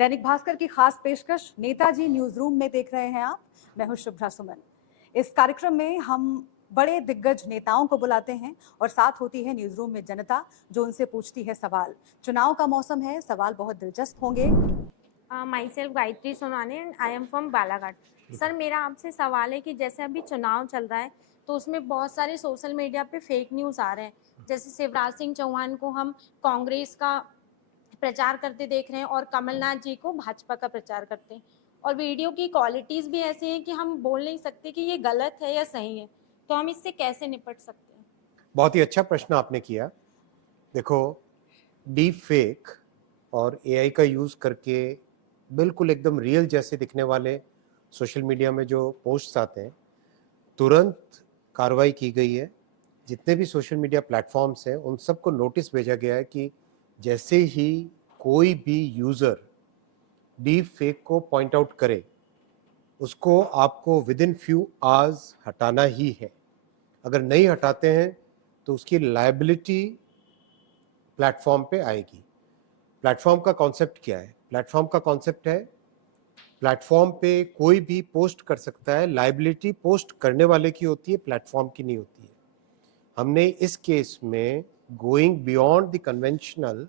दैनिक भास्कर की खास पेशकश नेताजी न्यूज रूम में देख रहे हैं आप। मैं हूं शुभ्रा सुमन। इस कार्यक्रम में हम बड़े दिग्गज नेताओं को बुलाते हैं और साथ होती है न्यूज रूम में जनता जो उनसे पूछती है सवाल। चुनाव का मौसम है, सवाल बहुत दिलचस्प होंगे। Myself Gayatri Sonani and I am from Balaghat. Sir, मेरा आपसे सवाल है कि जैसे अभी चुनाव चल रहा है तो उसमें बहुत सारे सोशल मीडिया पे फेक न्यूज़ आ रहे हैं। जैसे शिवराज सिंह चौहान को हम कांग्रेस का प्रचार करते देख रहे हैं और कमलनाथ जी को भाजपा का प्रचार करते हैं, और वीडियो की क्वालिटीज़ भी ऐसी हैं कि हम बोल नहीं सकते कि ये गलत है या सही है। तो हम इससे कैसे निपट सकते हैं? बहुत ही अच्छा प्रश्न आपने किया। देखो, डीप फेक और एआई का यूज़ करके बिल्कुल एकदम रियल जैसे दिखने वाले सोशल मीडिया में जो पोस्ट्स आते हैं, तुरंत कार्रवाई की गई है। जितने भी सोशल मीडिया प्लेटफॉर्म्स हैं उन सबको नोटिस भेजा गया है कि जैसे ही कोई भी यूज़र डीप फेक को पॉइंट आउट करे, उसको आपको विद इन फ्यू आवर्स हटाना ही है। अगर नहीं हटाते हैं तो उसकी लायबिलिटी प्लेटफॉर्म पे आएगी। प्लेटफॉर्म का कॉन्सेप्ट क्या है? प्लेटफॉर्म का कॉन्सेप्ट है, प्लेटफॉर्म पे कोई भी पोस्ट कर सकता है, लायबिलिटी पोस्ट करने वाले की होती है, प्लेटफॉर्म की नहीं होती है। हमने इस केस में गोइंग बियॉन्ड द कन्वेंशनल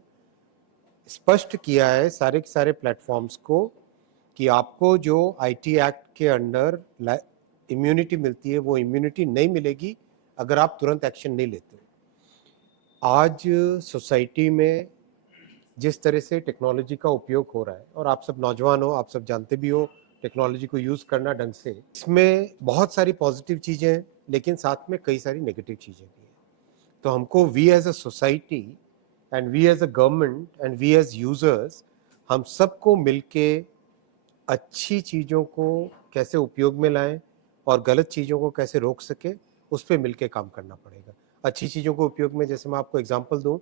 स्पष्ट किया है सारे के सारे प्लेटफॉर्म्स को कि आपको जो आईटी एक्ट के अंडर इम्यूनिटी मिलती है वो इम्यूनिटी नहीं मिलेगी अगर आप तुरंत एक्शन नहीं लेते। आज सोसाइटी में जिस तरह से टेक्नोलॉजी का उपयोग हो रहा है, और आप सब नौजवान हो, आप सब जानते भी हो टेक्नोलॉजी को यूज़ करना ढंग से, इसमें बहुत सारी पॉजिटिव चीज़ें हैं लेकिन साथ में कई सारी नेगेटिव चीज़ें भी हैं। तो हमको we as a society and we as a government and we as users, हम सबको मिलके अच्छी चीज़ों को कैसे उपयोग में लाएं और गलत चीज़ों को कैसे रोक सके, उस पर मिलके काम करना पड़ेगा। अच्छी चीज़ों को उपयोग में, जैसे मैं आपको एग्जांपल दूं,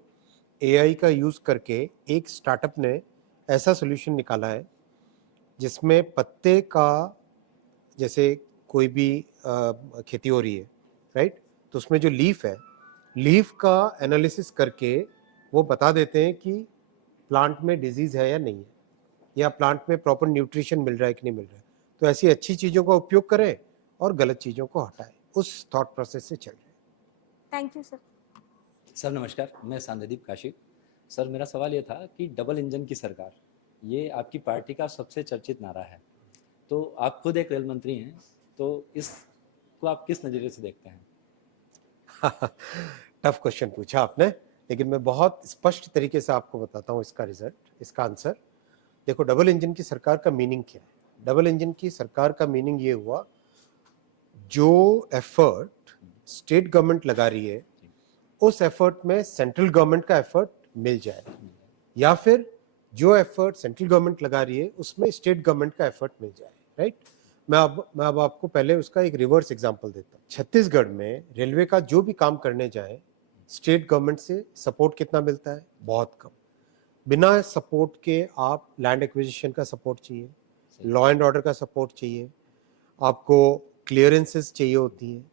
एआई का यूज़ करके एक स्टार्टअप ने ऐसा सोल्यूशन निकाला है जिसमें पत्ते का, जैसे कोई भी खेती हो रही है, राइट, तो उसमें जो लीफ है, लीफ का एनालिसिस करके वो बता देते हैं कि प्लांट में डिजीज है या नहीं है, या प्लांट में प्रॉपर न्यूट्रिशन मिल रहा है कि नहीं मिल रहा है। तो ऐसी अच्छी चीज़ों का उपयोग करें और गलत चीज़ों को हटाएं, उस थॉट प्रोसेस से चल रहे हैं। Thank you sir. सर नमस्कार, मैं सांध्यदीप काशी। सर, मेरा सवाल ये था कि डबल इंजन की सरकार, ये आपकी पार्टी का सबसे चर्चित नारा है। तो आप खुद एक रेल मंत्री हैं, तो इसको आप किस नज़रिए से देखते हैं? टफ क्वेश्चन पूछा आपने, लेकिन मैं बहुत स्पष्ट तरीके से आपको बताता हूँ इसका रिजल्ट, इसका आंसर। देखो, डबल इंजन की सरकार का मीनिंग क्या है? डबल इंजन की सरकार का मीनिंग ये हुआ, जो एफर्ट स्टेट गवर्नमेंट लगा रही है उस एफर्ट में सेंट्रल गवर्नमेंट का एफर्ट मिल जाए, या फिर जो एफर्ट सेंट्रल गवर्नमेंट लगा रही है उसमें स्टेट गवर्नमेंट का एफर्ट मिल जाए, राइट। मैं अब आपको पहले उसका एक रिवर्स एग्जांपल देता हूँ। छत्तीसगढ़ में रेलवे का जो भी काम करने जाए, स्टेट गवर्नमेंट से सपोर्ट कितना मिलता है? बहुत कम। बिना सपोर्ट के आप लैंड एक्विजिशन का सपोर्ट चाहिए, लॉ एंड ऑर्डर का सपोर्ट चाहिए, आपको क्लियरेंसेस चाहिए होती हैं,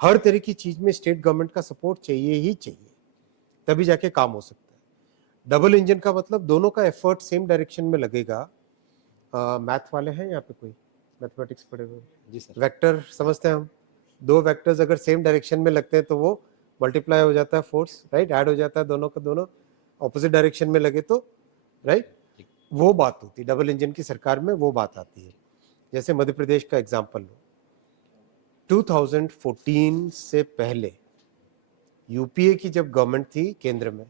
हर तरह की चीज में स्टेट गवर्नमेंट का सपोर्ट चाहिए ही चाहिए, तभी जाके काम हो सकता है। डबल इंजन का मतलब दोनों का एफर्ट सेम डायरेक्शन में लगेगा। मैथ वाले हैं यहाँ पे कोई मैथमेटिक्स पढ़े हुए? जी सर। वेक्टर समझते हैं हम, दो वेक्टर्स अगर सेम डायरेक्शन में लगते हैं तो वो मल्टीप्लाई हो जाता है, फोर्स, राइट, ऐड हो जाता है दोनों का दोनों। ऑपोजिट डायरेक्शन में लगे तो, राइट, वो बात होती है डबल इंजन की सरकार में, वो बात आती है। जैसे मध्य प्रदेश का एग्जाम्पल लो, 2014 से पहले यूपीए की जब गवर्नमेंट थी केंद्र में,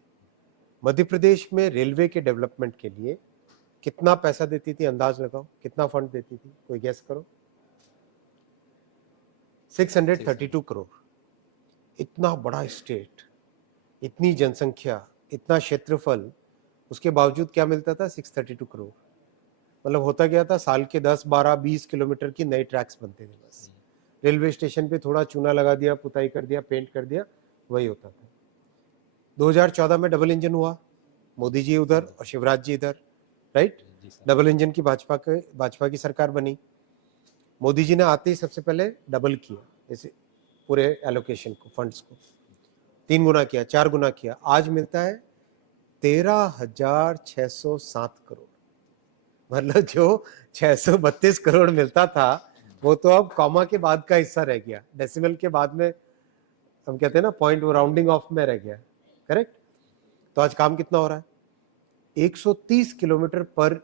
मध्य प्रदेश में रेलवे के डेवलपमेंट के लिए कितना पैसा देती थी? अंदाज लगाओ, कितना फंड देती थी? कोई गेस करो। 632 करोड़। इतना बड़ा स्टेट, इतनी जनसंख्या, इतना क्षेत्रफल, उसके बावजूद क्या मिलता था? 632 करोड़। मतलब होता गया था, साल के 10, 12, 20 किलोमीटर की नए ट्रैक्स बनते थे बस। रेलवे स्टेशन पे थोड़ा चूना लगा दिया, पुताई कर दिया, पेंट कर दिया, वही होता था। 2014 में डबल इंजन हुआ, मोदी जी उधर और शिवराज जी इधर, राइट। डबल इंजन की भाजपा की सरकार बनी। मोदी जी ने आते ही सबसे पहले डबल किया, जैसे पूरे एलोकेशन को, फंड्स को 3 गुना किया, 4 गुना किया। आज मिलता है 13,607 करोड़। मतलब जो 632 करोड़ मिलता था वो तो अब कॉमा के बाद का हिस्सा रह गया, डेसिमल के बाद में हम कहते हैं ना पॉइंट, वो राउंडिंग ऑफ में रह गया। करेक्ट। तो आज काम कितना हो रहा है? 130 किलोमीटर पर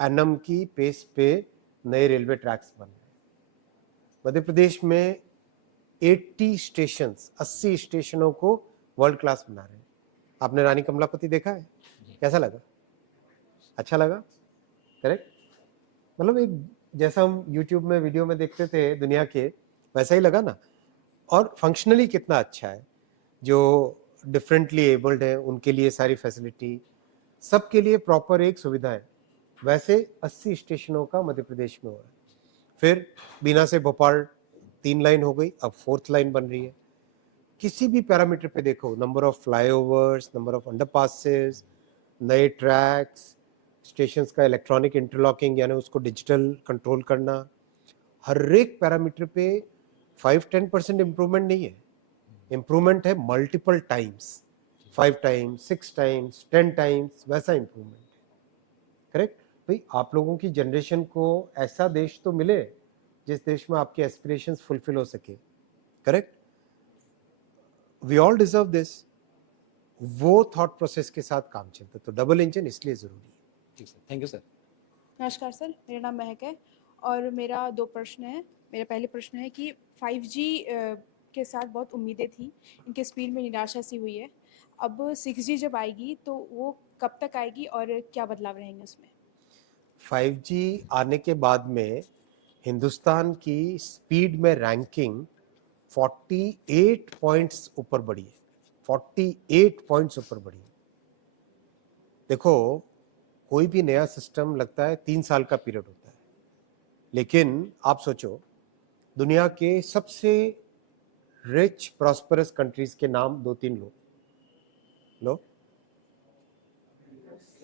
एनम की पेस पे नए रेलवे ट्रैक्स बन रहे हैं। मध्य प्रदेश में 80 स्टेशनों को वर्ल्ड क्लास बना रहे हैं। आपने रानी कमलापति देखा है? कैसा लगा? अच्छा लगा? करेक्ट। मतलब एक जैसा हम YouTube में वीडियो में देखते थे दुनिया के, वैसा ही लगा ना। और फंक्शनली कितना अच्छा है, जो डिफरेंटली एबल्ड है उनके लिए सारी फैसिलिटी, सबके लिए प्रॉपर एक सुविधा है। वैसे 80 स्टेशनों का मध्य प्रदेश में हो रहा है। फिर बीना से भोपाल 3 लाइन हो गई, अब 4th लाइन बन रही है। किसी भी पैरामीटर पे देखो, number of flyovers, number of underpasses, नए ट्रैक्स, स्टेशंस का इलेक्ट्रॉनिक इंटरलॉकिंग यानी उसको डिजिटल कंट्रोल करना, हर एक पैरामीटर पे 5-10% इम्प्रूवमेंट नहीं है, इम्प्रूवमेंट है multiple times, 5 times, 6 times, 10 times, वैसा इम्प्रूवमेंट है। करेक्ट। भाई आप लोगों की जनरेशन को ऐसा देश तो मिले जिस देश में आपके एस्पिरेशंस फुलफिल हो सके। Correct. We all deserve this. वो थॉट प्रोसेस के साथ काम चलता, तो डबल इंजन इसलिए जरूरी है। ठीक सर, थैंक यू सर। नमस्कार सर, मेरा नाम महक है और मेरा 2 प्रश्न है। मेरा पहले प्रश्न है कि 5G के साथ बहुत उम्मीदें थी, इनके स्पीड में निराशा सी हुई है। अब 6G जब आएगी तो वो कब तक आएगी और क्या बदलाव रहेंगे उसमें? 5G आने के बाद में हिंदुस्तान की स्पीड में रैंकिंग 48 पॉइंट्स ऊपर बढ़ी है, 48 पॉइंट्स ऊपर बढ़ी है। देखो, कोई भी नया सिस्टम लगता है 3 साल का पीरियड होता है, लेकिन आप सोचो दुनिया के सबसे रिच प्रॉस्परस कंट्रीज के नाम 2-3 लो।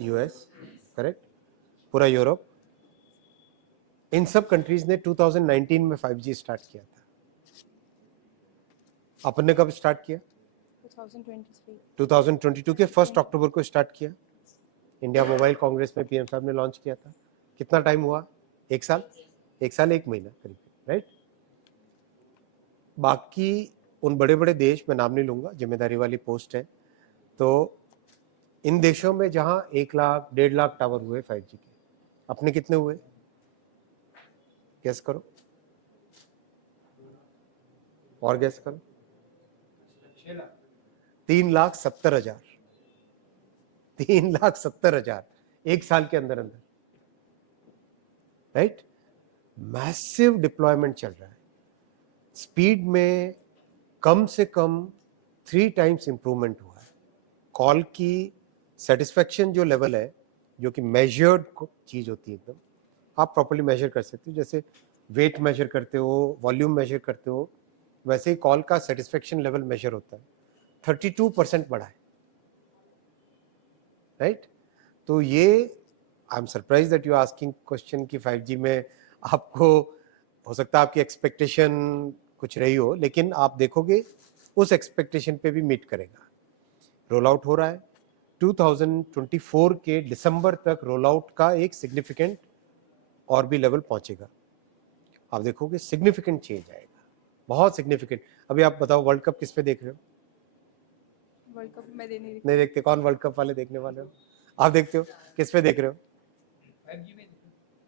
यूएस, करेक्ट, पूरा यूरोप, इन सब कंट्रीज ने 2019 में 5G स्टार्ट किया था। अपन ने कब स्टार्ट किया? 2023। 2022 के 1 अक्टूबर को स्टार्ट किया। इंडिया मोबाइल कांग्रेस में पीएम साहब ने लॉन्च किया था। कितना टाइम हुआ? 1 साल, 1 महीना करीब, राइट। बाकी उन बड़े बड़े देश, मैं नाम नहीं लूंगा, जिम्मेदारी वाली पोस्ट है, तो इन देशों में जहां 1 लाख 1.5 लाख टावर हुए 5G के, अपने कितने हुए? गैस करो, और गैस करो। 3,70,000, 3,70,000 1 साल के अंदर अंदर, राइट। मैसिव डिप्लॉयमेंट चल रहा है। स्पीड में कम से कम 3 टाइम्स इंप्रूवमेंट हुआ है। कॉल की सेटिस्फेक्शन जो लेवल है, जो कि मेजर्ड चीज होती है, एकदम आप प्रॉपर्ली मेजर कर सकते हो, जैसे वेट मेजर करते हो, वॉल्यूम मेजर करते हो, वैसे ही कॉल का सेटिस्फेक्शन लेवल मेजर होता है। 32% बढ़ा है, राइट। तो ये I am surprise that you are asking question कि 5G में आपको हो सकता है आपकी एक्सपेक्टेशन कुछ रही हो, लेकिन आप देखोगे उस एक्सपेक्टेशन पे भी मीट करेगा। रोल आउट हो रहा है 2024 के दिसंबर तक, रोल आउट का एक सिग्निफिकेंट और भी लेवल पहुंचेगा। आप देखोगे सिग्निफिकेंट चेंज आएगा, बहुत सिग्निफिकेंट। अभी आप बताओ वर्ल्ड कप किस पे देख रहे हो? वर्ल्ड कप में नहीं देखते। कौन वर्ल्ड कप वाले देखने वाले हो? आप देखते हो किस पे देख रहे हो?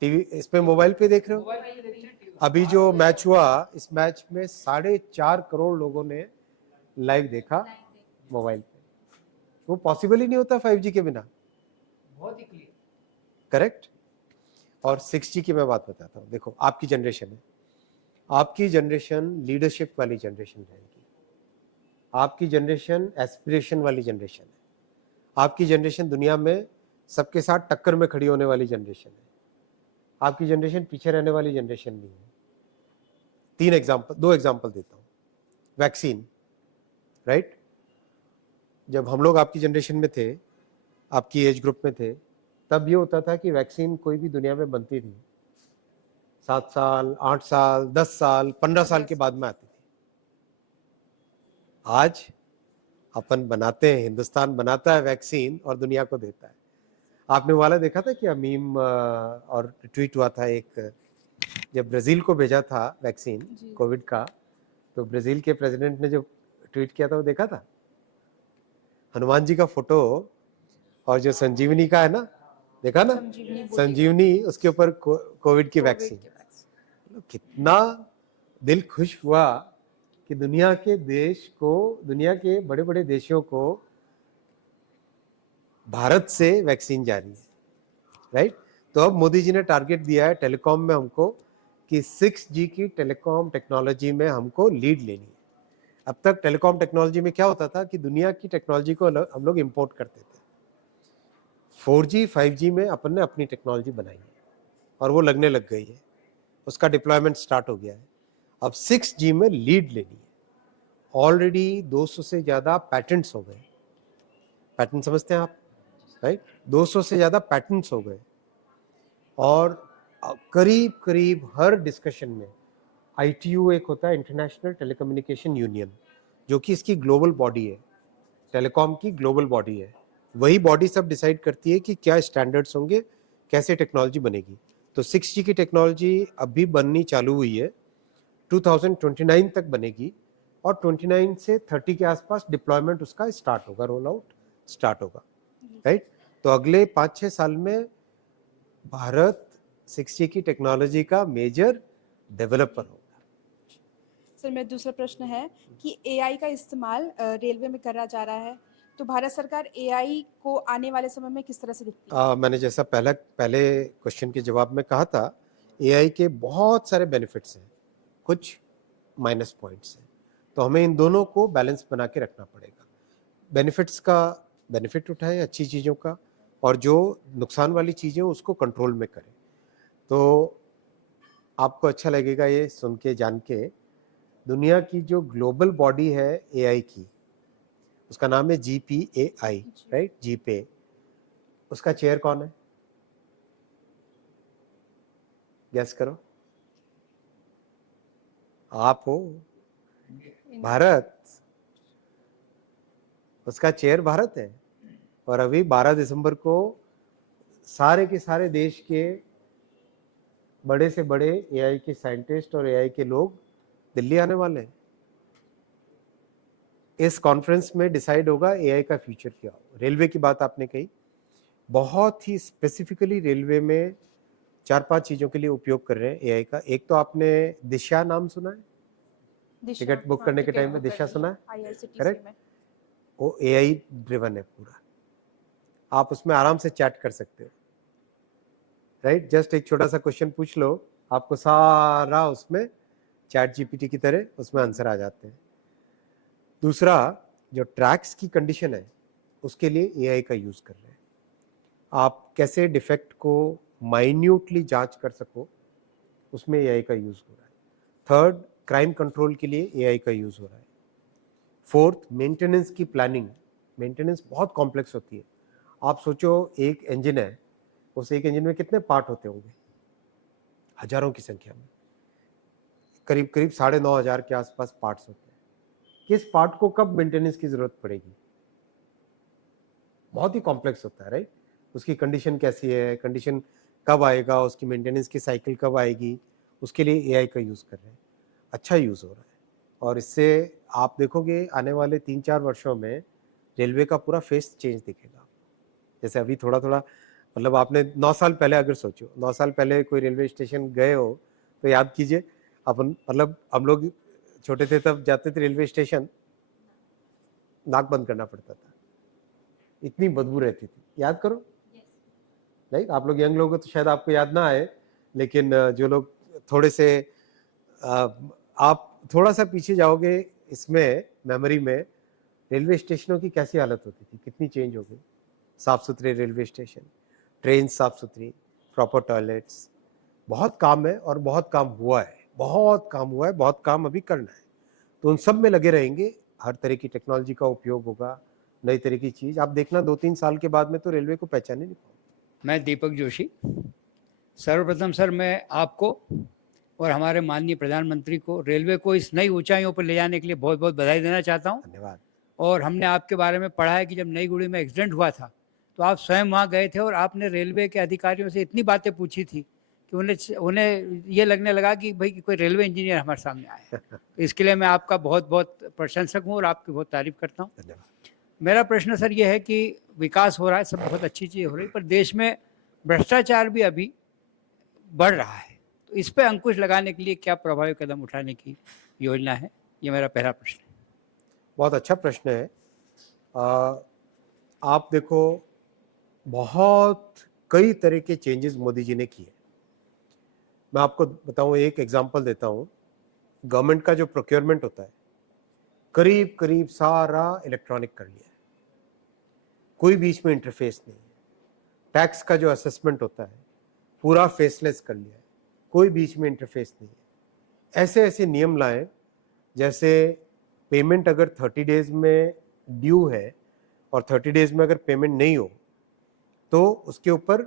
टीवी, इस पे मोबाइल पे देख रहे हो? अभी जो मैच हुआ, इस मैच में 4.5 करोड़ लोगों ने लाइव देखा मोबाइल पे। वो पॉसिबल ही नहीं होता 5G के बिना, बहुत ही क्लियर, करेक्ट। और 6G की मैं बात बताता हूँ। देखो, आपकी जनरेशन है, आपकी जनरेशन लीडरशिप वाली जनरेशन रहेगी, आपकी जनरेशन एस्पिरेशन वाली जनरेशन है, आपकी जनरेशन दुनिया में सबके साथ टक्कर में खड़ी होने वाली जनरेशन है, आपकी जनरेशन पीछे रहने वाली जनरेशन नहीं है। 2 एग्जांपल देता हूँ। Vaccine, right. जब हम लोग आपकी जनरेशन में थे, आपकी एज ग्रुप में थे, तब ये होता था कि वैक्सीन कोई भी दुनिया में बनती थी 7 साल, 8 साल, 10 साल, 15 साल के बाद में आती थी। आज अपन बनाते हैं, हिंदुस्तान बनाता है वैक्सीन और दुनिया को देता है। आपने वाला देखा था कि मीम और ट्वीट हुआ था एक, जब ब्राजील को भेजा था वैक्सीन जी। कोविड का, तो ब्राजील के प्रेसिडेंट ने जो ट्वीट किया था वो देखा था, हनुमान जी का फोटो और जो संजीवनी का है ना, देखा ना, संजीवनी बूटी। संजीवनी उसके ऊपर कोविड की वैक्सीन। कितना दिल खुश हुआ कि दुनिया के देश को, दुनिया के बड़े बड़े देशों को भारत से वैक्सीन जा रही है, राइट। तो अब मोदी जी ने टारगेट दिया है टेलीकॉम में हमको कि 6G की टेलीकॉम टेक्नोलॉजी में हमको लीड लेनी है। अब तक टेलीकॉम टेक्नोलॉजी में क्या होता था कि दुनिया की टेक्नोलॉजी को हम लोग इंपोर्ट करते थे। 4G 5G में अपन ने अपनी टेक्नोलॉजी बनाई है और वो लगने लग गई है, उसका डिप्लॉयमेंट स्टार्ट हो गया है। अब 6G में लीड लेनी है। ऑलरेडी 200 से ज़्यादा पैटेंट्स हो गए। पैटेंट समझते हैं आप, राइट? 200 से ज़्यादा पैटेंट्स हो गए और करीब करीब हर डिस्कशन में ITU एक होता है, इंटरनेशनल टेलीकम्युनिकेशन यूनियन, जो कि इसकी ग्लोबल बॉडी है, टेलीकॉम की ग्लोबल बॉडी है। वही बॉडी सब डिसाइड करती है कि क्या स्टैंडर्ड्स होंगे, कैसे टेक्नोलॉजी बनेगी। तो 6G की टेक्नोलॉजी अभी बननी चालू हुई है, 2029 तक बनेगी और 29 से 30 के आसपास डिप्लॉयमेंट उसका स्टार्ट होगा, रोल आउट स्टार्ट होगा, राइट। तो अगले 5-6 साल में भारत 6G की टेक्नोलॉजी का मेजर डेवलपर होगा। सर मेरा दूसरा प्रश्न है कि AI का इस्तेमाल रेलवे में करा जा रहा है, तो भारत सरकार AI को आने वाले समय में किस तरह से देखती है? मैंने जैसा पहले क्वेश्चन के जवाब में कहा था, AI के बहुत सारे बेनिफिट्स हैं, कुछ माइनस पॉइंट्स हैं, तो हमें इन दोनों को बैलेंस बना के रखना पड़ेगा। बेनिफिट्स का बेनिफिट उठाएं अच्छी चीज़ों का, और जो नुकसान वाली चीज़ें उसको कंट्रोल में करें। तो आपको अच्छा लगेगा ये सुन के, जान के, दुनिया की जो ग्लोबल बॉडी है AI की, उसका नाम है GPAI, राइट, GPAI। उसका चेयर कौन है? गैस करो। आप हो, भारत। उसका चेयर भारत है। और अभी 12 दिसंबर को सारे के सारे देश के बड़े से बड़े AI के साइंटिस्ट और AI के लोग दिल्ली आने वाले हैं। इस कॉन्फ्रेंस में डिसाइड होगा AI का फ्यूचर क्या हो। रेलवे की बात आपने कही, बहुत ही स्पेसिफिकली रेलवे में 4-5 चीज़ों के लिए उपयोग कर रहे हैं AI का। एक तो आपने दिशा नाम सुना है? टिकट बुक करने के टाइम में दिशा सुना है, करेक्ट? वो AI ड्रिवन है पूरा, आप उसमें आराम से चैट कर सकते हो, राइट। जस्ट एक छोटा सा क्वेश्चन पूछ लो, आपको सारा उसमें चैट GPT की तरह उसमें आंसर आ जाते हैं। दूसरा, जो ट्रैक्स की कंडीशन है उसके लिए AI का यूज़ कर रहे हैं। आप कैसे डिफेक्ट को माइन्यूटली जांच कर सको, उसमें AI का यूज़ हो रहा है। थर्ड, क्राइम कंट्रोल के लिए AI का यूज़ हो रहा है। फोर्थ, मेंटेनेंस की प्लानिंग। मेंटेनेंस बहुत कॉम्प्लेक्स होती है। आप सोचो, एक इंजन है, उस एक इंजन में कितने पार्ट होते होंगे? हजारों की संख्या में, करीब करीब 9,500 के आसपास पार्ट्स होते हैं। किस पार्ट को कब मेंटेनेंस की जरूरत पड़ेगी? बहुत ही कॉम्प्लेक्स होता है, राइट। उसकी कंडीशन कैसी है, कंडीशन कब आएगा, उसकी मेंटेनेंस की साइकिल कब आएगी, उसके लिए AI का यूज़ कर रहे हैं। अच्छा यूज़ हो रहा है और इससे आप देखोगे आने वाले 3-4 वर्षों में रेलवे का पूरा फेस चेंज दिखेगा। जैसे अभी थोड़ा थोड़ा, मतलब आपने 9 साल पहले अगर सोचो, 9 साल पहले कोई रेलवे स्टेशन गए हो तो याद कीजिए, अपन, मतलब हम लोग छोटे थे तब जाते थे रेलवे स्टेशन, नाक बंद करना पड़ता था, इतनी बदबू रहती थी। याद करो, राइट। आप लोग यंग लोग हो तो शायद आपको याद ना आए, लेकिन जो लोग थोड़े से, आप थोड़ा सा पीछे जाओगे इसमें मेमोरी में, रेलवे स्टेशनों की कैसी हालत होती थी, कितनी चेंज हो गई। साफ सुथरे रेलवे स्टेशन, ट्रेन साफ सुथरी, प्रॉपर टॉयलेट्स। बहुत काम है और बहुत काम हुआ है, बहुत काम हुआ है, बहुत काम अभी करना है। तो उन सब में लगे रहेंगे, हर तरह की टेक्नोलॉजी का उपयोग होगा, नई तरह की चीज़। आप देखना 2-3 साल के बाद में तो रेलवे को पहचाने नहीं पाओगे। मैं दीपक जोशी। सर्वप्रथम सर, मैं आपको और हमारे माननीय प्रधानमंत्री को रेलवे को इस नई ऊंचाइयों पर ले जाने के लिए बहुत बहुत बधाई देना चाहता हूं। धन्यवाद। और हमने आपके बारे में पढ़ा है कि जब नई गुड़ी में एक्सीडेंट हुआ था तो आप स्वयं वहाँ गए थे और आपने रेलवे के अधिकारियों से इतनी बातें पूछी थी कि उन्हें ये लगने लगा कि भाई कोई रेलवे इंजीनियर हमारे सामने आया है। तो इसके लिए मैं आपका बहुत बहुत प्रशंसक हूँ और आपकी बहुत तारीफ करता हूँ। धन्यवाद। मेरा प्रश्न सर ये है कि विकास हो रहा है, सब बहुत अच्छी चीज़ हो रही है, पर देश में भ्रष्टाचार भी अभी बढ़ रहा है। तो इस पे अंकुश लगाने के लिए क्या प्रभावी कदम उठाने की योजना है? ये मेरा पहला प्रश्न है। बहुत अच्छा प्रश्न है। आप देखो, बहुत कई तरह के चेंजेस मोदी जी ने किए। मैं आपको बताऊं, एक एग्जांपल देता हूं। गवर्नमेंट का जो प्रोक्योरमेंट होता है, करीब करीब सारा इलेक्ट्रॉनिक कर लिया है, कोई बीच में इंटरफेस नहीं है। टैक्स का जो असेसमेंट होता है पूरा फेसलेस कर लिया है, कोई बीच में इंटरफेस नहीं है। ऐसे ऐसे नियम लाए जैसे पेमेंट अगर 30 डेज में ड्यू है और 30 डेज में अगर पेमेंट नहीं हो तो उसके ऊपर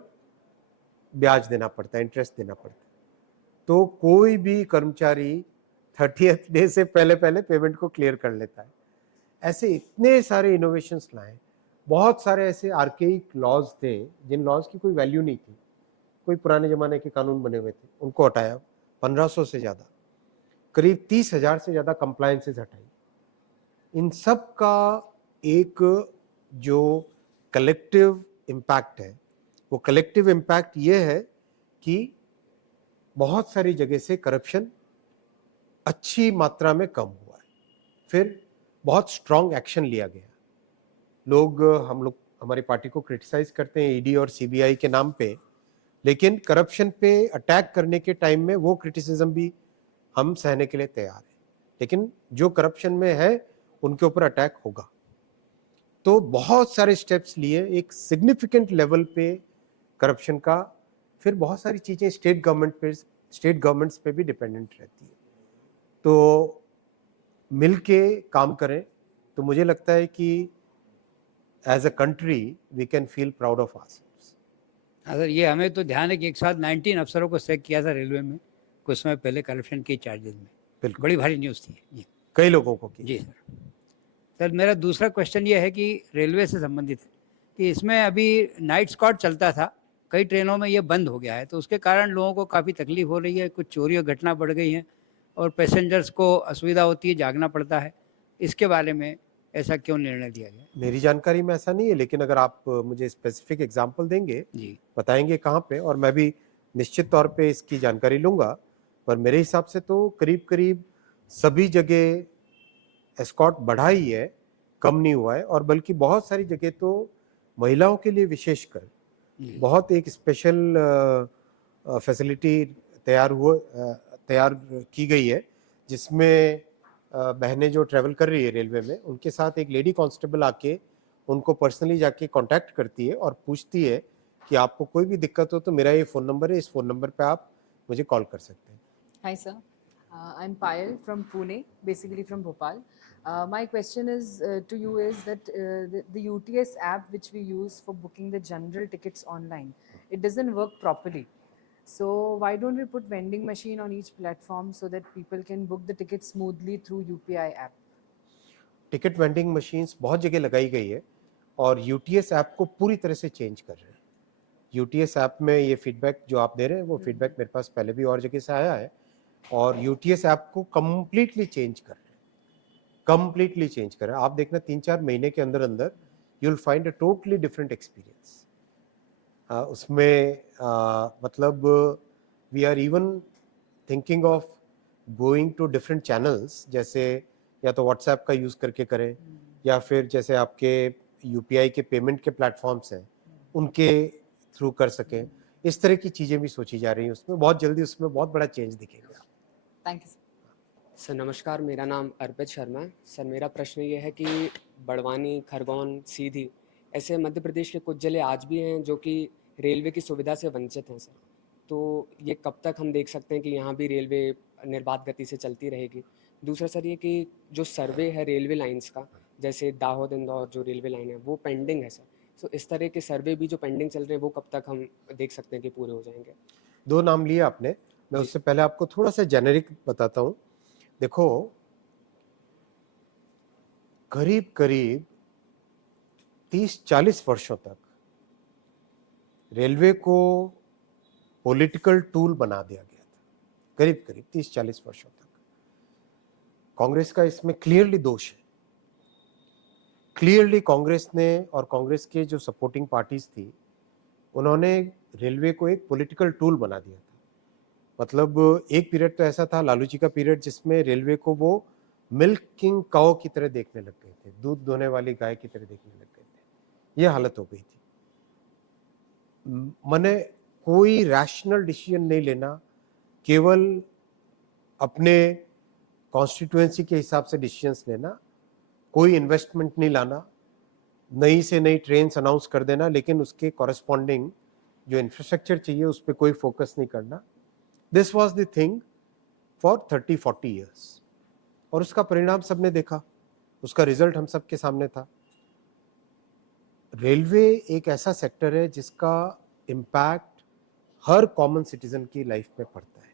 ब्याज देना पड़ता है, इंटरेस्ट देना पड़ता है। तो कोई भी कर्मचारी 30th डे से पहले पहले पेमेंट को क्लियर कर लेता है। ऐसे इतने सारे इनोवेशंस लाए। बहुत सारे ऐसे आर्केइक लॉज थे जिन लॉज की कोई वैल्यू नहीं थी, कोई पुराने जमाने के कानून बने हुए थे, उनको हटाया। 1500 से ज़्यादा, करीब 30,000 से ज़्यादा कंप्लायंसेस हटाई। इन सब का एक जो कलेक्टिव इम्पैक्ट है, वो कलेक्टिव इम्पैक्ट ये है कि बहुत सारी जगह से करप्शन अच्छी मात्रा में कम हुआ है। फिर बहुत स्ट्रॉन्ग एक्शन लिया गया। हम लोग हमारी पार्टी को क्रिटिसाइज करते हैं ईडी और सीबीआई के नाम पे, लेकिन करप्शन पे अटैक करने के टाइम में वो क्रिटिसिज्म भी हम सहने के लिए तैयार हैं। लेकिन जो करप्शन में है उनके ऊपर अटैक होगा। तो बहुत सारे स्टेप्स लिए, एक सिग्निफिकेंट लेवल पे करप्शन का। फिर बहुत सारी चीजें स्टेट गवर्नमेंट्स पे भी डिपेंडेंट रहती है। तो मिलके काम करें तो मुझे लगता है कि as a country we can feel proud of ourselves. अगर ये हमें तो ध्यान है कि एक साथ 19 अफसरों को सेक किया था रेलवे में कुछ समय पहले करप्शन के चार्जेस में। बिल्कुल, बड़ी भारी न्यूज़ थी जी। कई लोगों को की। जी सर। सर मेरा दूसरा क्वेश्चन ये है कि रेलवे से संबंधित है कि इसमें अभी नाइट स्कॉट चलता था, कई ट्रेनों में ये बंद हो गया है, तो उसके कारण लोगों को काफ़ी तकलीफ हो रही है, कुछ चोरी और घटना बढ़ गई हैं और पैसेंजर्स को असुविधा होती है, जागना पड़ता है। इसके बारे में ऐसा क्यों निर्णय लिया गया? मेरी जानकारी में ऐसा नहीं है, लेकिन अगर आप मुझे स्पेसिफिक एग्जांपल देंगे, जी बताएंगे कहाँ पे, और मैं भी निश्चित तौर पे इसकी जानकारी लूंगा। पर मेरे हिसाब से तो करीब करीब सभी जगह एस्कॉर्ट बढ़ा ही है, कम नहीं हुआ है। और बल्कि बहुत सारी जगह तो महिलाओं के लिए विशेषकर जी बहुत एक स्पेशल फैसिलिटी तैयार की गई है, जिसमें बहनें जो ट्रैवल कर रही है रेलवे में, उनके साथ एक लेडी कांस्टेबल आके उनको पर्सनली जाके कांटेक्ट करती है और पूछती है कि आपको कोई भी दिक्कत हो तो मेरा ये फ़ोन नंबर है, इस फ़ोन नंबर पे आप मुझे कॉल कर सकते हैं। Hi, sir. I'm Payal from Pune, basically from Bhopal. My question is to you is that the UTS app which we use for booking the general tickets online, it doesn't work properly. So why don't we put vending machine on each platform so that people can book the tickets smoothly through UPI app? Ticket vending machines बहुत जगह लगाई गई है और UTS app को पूरी तरह से चेंज कर रहे हैं। यूटीएस ऐप में ये फीडबैक जो आप दे रहे हैं वो फीडबैक मेरे पास पहले भी और जगह से आया है, और यूटीएस ऐप को कम्प्लीटली चेंज कर रहे हैं, कम्प्लीटली चेंज कर रहे हैं। आप देखना 3-4 महीने के अंदर अंदर you will find a totally different experience. उसमें मतलब we are even thinking of going to different channels, जैसे या तो व्हाट्सएप का यूज़ करके करें या फिर जैसे आपके यूपीआई के पेमेंट के प्लेटफॉर्म्स हैं उनके थ्रू कर सकें। इस तरह की चीज़ें भी सोची जा रही हैं। उसमें बहुत जल्दी उसमें बहुत बड़ा चेंज दिखेगा। Thank you, sir. सर नमस्कार, मेरा नाम अर्पित शर्मा है। सर मेरा प्रश्न ये है कि बड़वानी, खरगोन, सीधी ऐसे मध्य प्रदेश के कुछ जिले आज भी हैं जो कि रेलवे की सुविधा से वंचित हैं सर। तो ये कब तक हम देख सकते हैं कि यहाँ भी रेलवे निर्बाध गति से चलती रहेगी? दूसरा सर ये कि जो सर्वे है रेलवे लाइंस का, जैसे दाहोद इंदौर जो रेलवे लाइन है वो पेंडिंग है सर। तो इस तरह के सर्वे भी जो पेंडिंग चल रहे हैं वो कब तक हम देख सकते हैं कि पूरे हो जाएंगे? 2 नाम लिए आपने, मैं उससे पहले आपको थोड़ा सा जेनेरिक बताता हूँ। देखो, करीब करीब 30-40 वर्षों तक रेलवे को पॉलिटिकल टूल बना दिया गया था करीब करीब 30-40 वर्षों तक। कांग्रेस का इसमें क्लियरली दोष है। क्लियरली कांग्रेस ने और कांग्रेस के जो सपोर्टिंग पार्टीज थी उन्होंने रेलवे को एक पॉलिटिकल टूल बना दिया था। मतलब एक पीरियड तो ऐसा था, लालू जी का पीरियड, जिसमें रेलवे को वो मिल्किंग काउ की तरह देखने लग गए थे, दूध दोहने वाली गाय की तरह देखने लग गए थे। ये हालत हो गई थी। मैंने कोई रैशनल डिसीजन नहीं लेना, केवल अपने कॉन्स्टिट्यूएंसी के हिसाब से डिसीजंस लेना, कोई इन्वेस्टमेंट नहीं लाना, नई से नई ट्रेन्स अनाउंस कर देना, लेकिन उसके कॉरेस्पॉन्डिंग जो इंफ्रास्ट्रक्चर चाहिए उस पर कोई फोकस नहीं करना। This was the thing for 30-40 years. और उसका परिणाम सबने देखा, उसका रिजल्ट हम सबके सामने था। रेलवे एक ऐसा सेक्टर है जिसका इम्पैक्ट हर कॉमन सिटीजन की लाइफ में पड़ता है,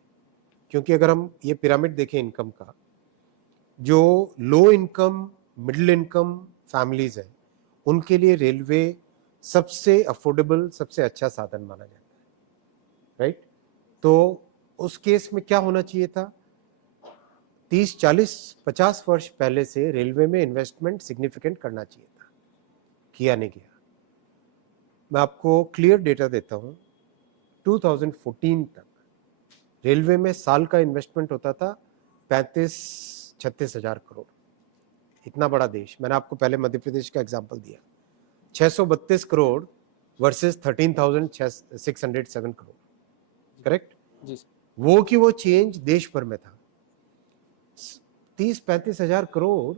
क्योंकि अगर हम ये पिरामिड देखें इनकम का, जो low income middle income families हैं उनके लिए रेलवे सबसे अफोर्डेबल, सबसे अच्छा साधन माना जाता है, राइट? तो उस केस में क्या होना चाहिए था? 30, 40, 50 वर्ष पहले से रेलवे में इन्वेस्टमेंट सिग्निफिकेंट करना चाहिए था, किया नहीं गया। मैं आपको क्लियर डेटा देता हूं, 2014 तक रेलवे में साल का इन्वेस्टमेंट होता था 35-36 हजार करोड़। इतना बड़ा देश, मैंने आपको पहले मध्य प्रदेश का एग्जांपल दिया, 632 करोड़ वर्सेस 13,607 करोड़, करेक्ट? जी सर। वो कि वो चेंज देश भर में था। 30-35 हजार करोड़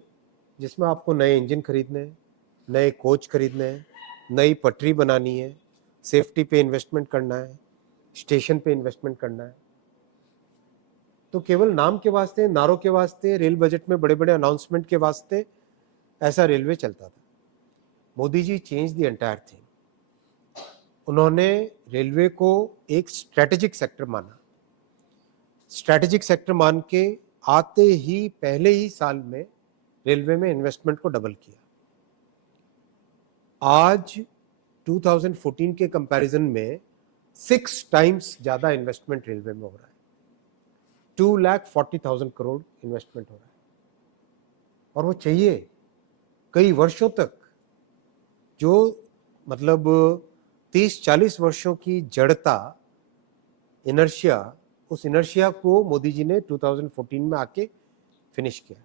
जिसमें आपको नए इंजन खरीदने हैं, नए कोच खरीदने हैं, नई पटरी बनानी है, सेफ्टी पे इन्वेस्टमेंट करना है, स्टेशन पे इन्वेस्टमेंट करना है। तो केवल नाम के वास्ते, नारों के वास्ते, रेल बजट में बड़े बड़े अनाउंसमेंट के वास्ते ऐसा रेलवे चलता था। Modi ji change the entire thing. उन्होंने रेलवे को एक स्ट्रेटेजिक सेक्टर माना। स्ट्रेटेजिक सेक्टर मान के आते ही पहले ही साल में रेलवे में इन्वेस्टमेंट को डबल किया। आज 2014 के कंपैरिजन में 6 टाइम्स ज्यादा इन्वेस्टमेंट रेलवे में हो रहा है। 2,40,000 करोड़ इन्वेस्टमेंट हो रहा है, और वो चाहिए कई वर्षों तक। जो मतलब 30-40 वर्षों की जड़ता, इनर्शिया, उस इनर्शिया को मोदी जी ने 2014 में आके फिनिश किया।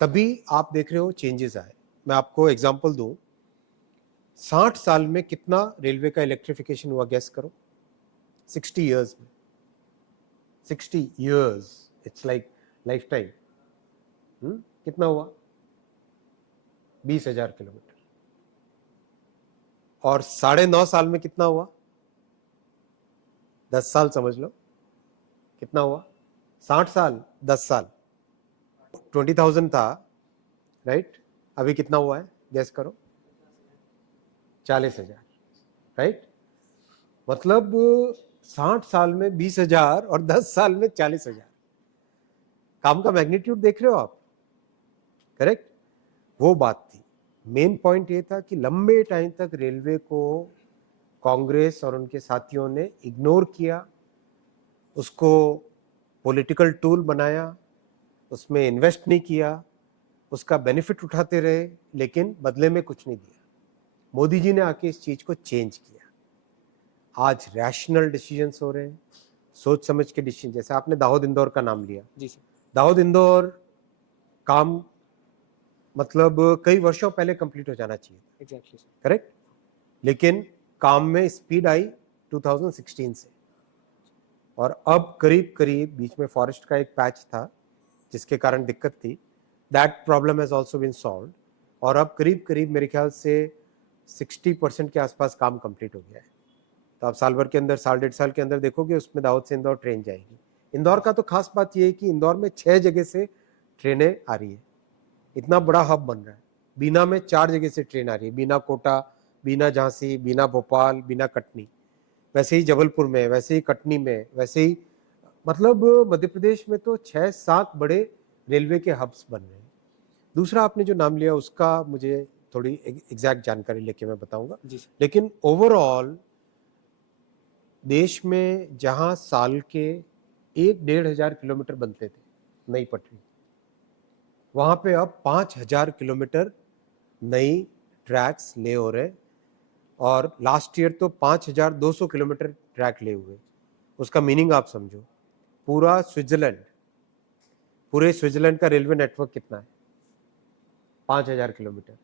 तभी आप देख रहे हो चेंजेस आए। मैं आपको एग्जांपल दूं, 60 साल में कितना रेलवे का इलेक्ट्रिफिकेशन हुआ, गैस करो? 60 इयर्स में, 60 years, it's like lifetime. कितना हुआ? 20,000 किलोमीटर। और 9.5 साल में कितना हुआ? 10 साल समझ लो कितना हुआ। 60 साल 10 साल 20,000 था, राइट? अभी कितना हुआ है, गैस करो? 40,000, राइट? मतलब 60 साल में 20,000 और 10 साल में 40,000। काम का मैग्नीट्यूड देख रहे हो आप, करेक्ट? वो बात थी। मेन पॉइंट ये था कि लंबे टाइम तक रेलवे को कांग्रेस और उनके साथियों ने इग्नोर किया, उसको पॉलिटिकल टूल बनाया, उसमें इन्वेस्ट नहीं किया, उसका बेनिफिट उठाते रहे, लेकिन बदले में कुछ नहीं दिया। मोदी जी ने आके इस चीज को चेंज किया। आज रैशनल डिसीजंस हो रहे हैं, सोच समझ के डिसीजन। जैसे आपने दाहोद इंदौर का नाम लिया, जी सर। दाहोद इंदौर काम मतलब कई वर्षों पहले कंप्लीट हो जाना चाहिए, एग्जैक्टली सर। करेक्ट? लेकिन काम में स्पीड आई 2016 से, और अब करीब करीब बीच में फॉरेस्ट का एक पैच था जिसके कारण दिक्कत थी, that problem has also been solved, और अब करीब करीब मेरे ख्याल से 60% के आसपास काम कंप्लीट हो गया है। तो आप साल भर के अंदर, 1.5 साल के अंदर देखोगे उसमें दाहोद से इंदौर ट्रेन जाएगी। इंदौर का तो खास बात ये है कि इंदौर में 6 जगह से ट्रेनें आ रही है, इतना बड़ा हब बन रहा है। बीना में 4 जगह से ट्रेन आ रही है, बीना कोटा, बीना झांसी, बीना भोपाल, बीना कटनी। वैसे ही जबलपुर में, वैसे ही कटनी में, वैसे ही मतलब मध्य प्रदेश में तो 6-7 बड़े रेलवे के हब्स बन रहे हैं। दूसरा आपने जो नाम लिया उसका मुझे थोड़ी एग्जैक्ट जानकारी लेके मैं बताऊंगा, जी सर। लेकिन ओवरऑल देश में जहां साल के 1-1.5 हजार किलोमीटर बनते थे नई पटरी, वहां पे अब 5,000 किलोमीटर नई ट्रैक्स ले हो रहे, और लास्ट ईयर तो 5,200 किलोमीटर ट्रैक ले हुए। उसका मीनिंग आप समझो, पूरा स्विट्जरलैंड, पूरे स्विट्जरलैंड का रेलवे नेटवर्क कितना है? 5,000 kilometre,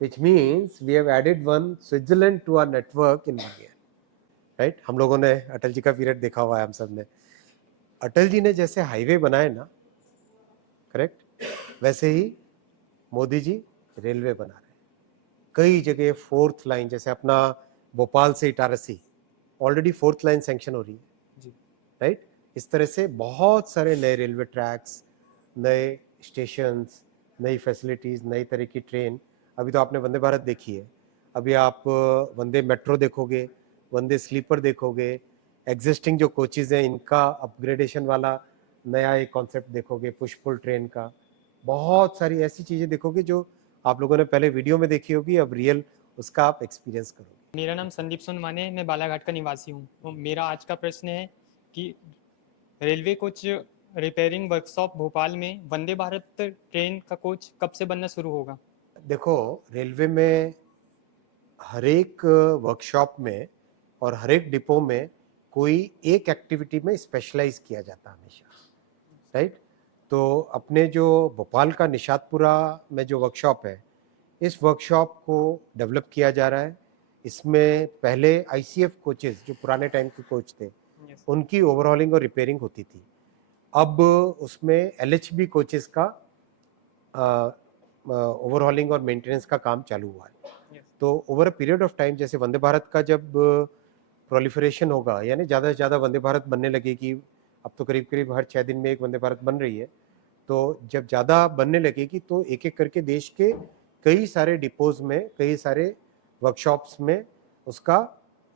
which means we have added one Switzerland to our network in 1 year, right? हम लोगों ने अटल जी का पीरियड देखा हुआ है, हम सब ने। अटल जी ने जैसे हाईवे बनाए ना, करेक्ट, वैसे ही मोदी जी रेलवे बना रहे हैं। कई जगह 4th लाइन, जैसे अपना भोपाल से Itarsi already 4th line sanction हो रही है जी। राइट। इस तरह से बहुत सारे नए रेलवे ट्रैक्स, नए स्टेशंस, नई फैसिलिटीज़, नई तरह की ट्रेन। अभी तो आपने वंदे भारत देखी है, अभी आप वंदे मेट्रो देखोगे, वंदे स्लीपर देखोगे, एग्जिस्टिंग जो कोचेज़ हैं इनका अपग्रेडेशन वाला नया एक कॉन्सेप्ट देखोगे, पुश पुल ट्रेन का। बहुत सारी ऐसी चीज़ें देखोगे जो आप लोगों ने पहले वीडियो में देखी होगी, अब रियल उसका आप एक्सपीरियंस करोगे। मेरा नाम संदीप सोनमाने, मैं बालाघाट का निवासी हूँ। तो मेरा आज का प्रश्न है कि railway coach repairing workshop Bhopal में वंदे भारत ट्रेन का कोच कब से बनना शुरू होगा? देखो, रेलवे में हर एक वर्कशॉप में और हर एक डिपो में कोई एक एक्टिविटी में स्पेशलाइज किया जाता है हमेशा, राइट। तो अपने जो भोपाल का निशातपुरा में जो वर्कशॉप है, इस वर्कशॉप को डेवलप किया जा रहा है। इसमें पहले आईसीएफ कोचेस, जो पुराने टाइम के कोच थे, उनकी ओवरहॉलिंग और रिपेयरिंग होती थी। अब उसमें एलएचबी कोचेस का ओवरहॉलिंग और मेंटेनेंस का काम चालू हुआ है। तो over a period of time, जैसे वंदे भारत का जब प्रोलिफरेशन होगा, यानी ज़्यादा से ज़्यादा वंदे भारत बनने लगेगी, अब तो करीब करीब हर 6 दिन में एक वंदे भारत बन रही है, तो जब ज़्यादा बनने लगेगी तो एक एक करके देश के कई सारे डिपोज में, कई सारे वर्कशॉप्स में उसका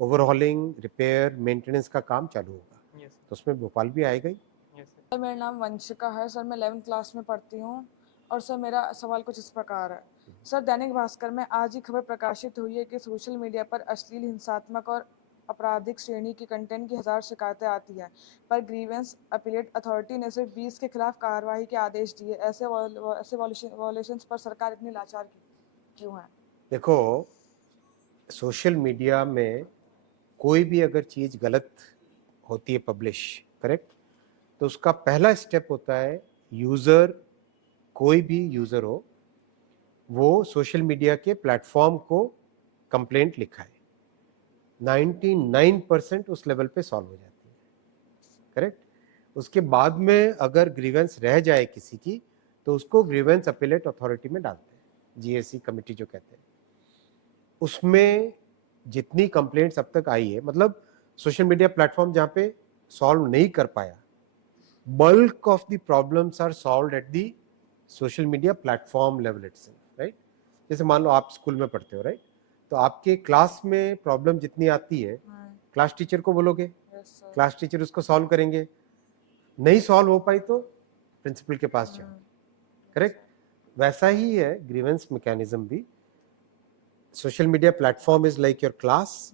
ओवरहॉलिंग, रिपेयर, मेंटेनेंस का काम चालू होगा। तो उसमें भोपाल भी आएगा ही। सर मेरा नाम वंशिका है सर, मैं 11th क्लास में पढ़ती हूँ। और सर मेरा सवाल कुछ इस प्रकार है। सर दैनिक भास्कर में आज ही खबर प्रकाशित हुई है कि सोशल मीडिया पर अश्लील, हिंसात्मक और आपराधिक श्रेणी की कंटेंट की 1000 शिकायतें आती हैं, पर ग्रीवेंस अपीलेट अथॉरिटी ने सिर्फ 20 के खिलाफ कार्रवाई के आदेश दिए। ऐसे वॉल्यूशंस पर सरकार इतनी लाचार क्यों है? देखो, सोशल मीडिया में कोई भी अगर चीज़ गलत होती है पब्लिश, करेक्ट, तो उसका पहला स्टेप होता है यूज़र, कोई भी यूज़र हो, वो सोशल मीडिया के प्लेटफॉर्म को कंप्लेंट लिखा है। 99% उस लेवल पे सॉल्व हो जाती है, करेक्ट। उसके बाद में अगर ग्रीवेंस रह जाए किसी की, तो उसको ग्रीवेंस अपीलेट अथॉरिटी में डालते हैं, जीएससी कमेटी जो कहते हैं। उसमें जितनी कंप्लेंट्स अब तक आई है, मतलब सोशल मीडिया प्लेटफॉर्म जहाँ पे सॉल्व नहीं कर पाया, bulk of the problems are solved at the social media platform level itself, right. जैसे मान लो आप स्कूल में पढ़ते हो, राइट, तो आपके क्लास में प्रॉब्लम जितनी आती है, क्लास टीचर को बोलोगे, क्लास टीचर उसको सॉल्व करेंगे। नहीं सॉल्व हो पाई तो प्रिंसिपल के पास जाओ, करेक्ट। वैसा ही है ग्रीवेंस मैकेनिज्म भी। Social media platform is like your class,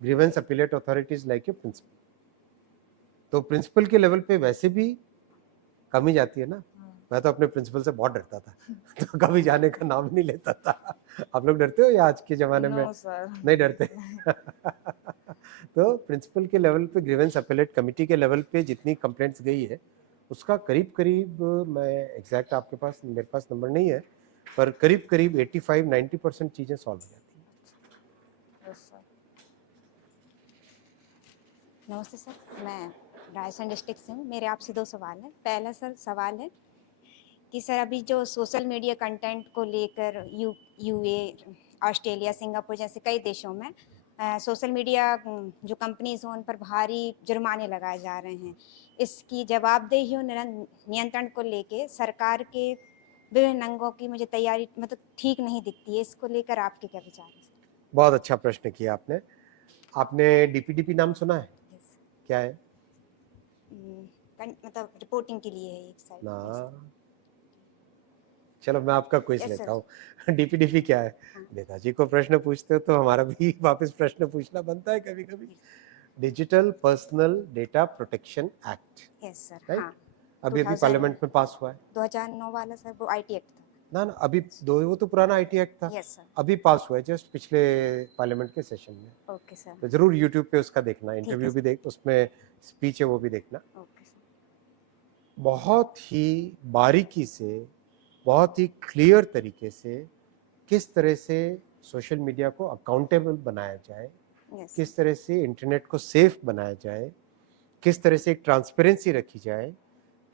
grievance appellate authority is like your principal. तो प्रिंसिपल के लेवल पे वैसे भी कमी जाती है ना। मैं तो अपने प्रिंसिपल से बहुत डरता था तो कभी जाने का नाम नहीं लेता था। आप लोग डरते हो या आज के जमाने में? नहीं डरते? तो प्रिंसिपल के लेवल पे, ग्रीवेंस अपीलेट कमेटी के लेवल पे जितनी कंप्लेंट्स गई है, उसका करीब करीब, मैं एग्जैक्ट आपके पास, मेरे पास नंबर नहीं है, पर करीब करीब 85-90% चीज़ें सॉल्व हो जाती हैं। नमस्ते सर, मैं राजस्थान डिस्ट्रिक्ट से हूँ। मेरे आपसे 2 सवाल हैं। पहला सर सवाल है कि सर अभी जो सोशल मीडिया कंटेंट को लेकर यूए, ऑस्ट्रेलिया, सिंगापुर जैसे कई देशों में सोशल मीडिया जो कंपनीज हैं उन पर भारी जुर्माने लगाए जा रहे हैं। इसकी जवाबदेही और नियंत्रण को लेके सरकार के विभिन्न अंगों की मुझे तैयारी मतलब ठीक नहीं दिखती है। इसको लेकर आपके क्या विचार हैं? बहुत अच्छा प्रश्न किया आपने। आपने डीपीडीपी नाम सुना है? क्या है? मतलब रिपोर्टिंग के लिए है एक साइड ना, चलो मैं आपका क्विज Yes, लेता sir. हूँ। डीपीडीपी क्या है? हाँ। नेताजी को प्रश्न पूछते हो तो हमारा भी वापस प्रश्न पूछना बनता है कभी कभी। Digital personal data protection act, yes sir, right? हाँ। अभी 2000 पार्लियामेंट में पास हुआ है 2009 वाला सर, वो आईटी एक्ट था। ना अभी वो तो पुराना आईटी एक्ट था, यस सर। अभी पास हुआ है जस्ट पिछले पार्लियामेंट के सेशन में। Okay sir. तो जरूर यूट्यूब पे उसका देखना, है इंटरव्यू सर। भी देख, उसमें स्पीच है वो भी देखना। Okay sir. बहुत ही बारीकी से, बहुत ही क्लियर तरीके से किस तरह से सोशल मीडिया को अकाउंटेबल बनाया जाए, यस किस तरह से इंटरनेट को सेफ बनाया जाए, किस तरह से एक ट्रांसपेरेंसी रखी जाए,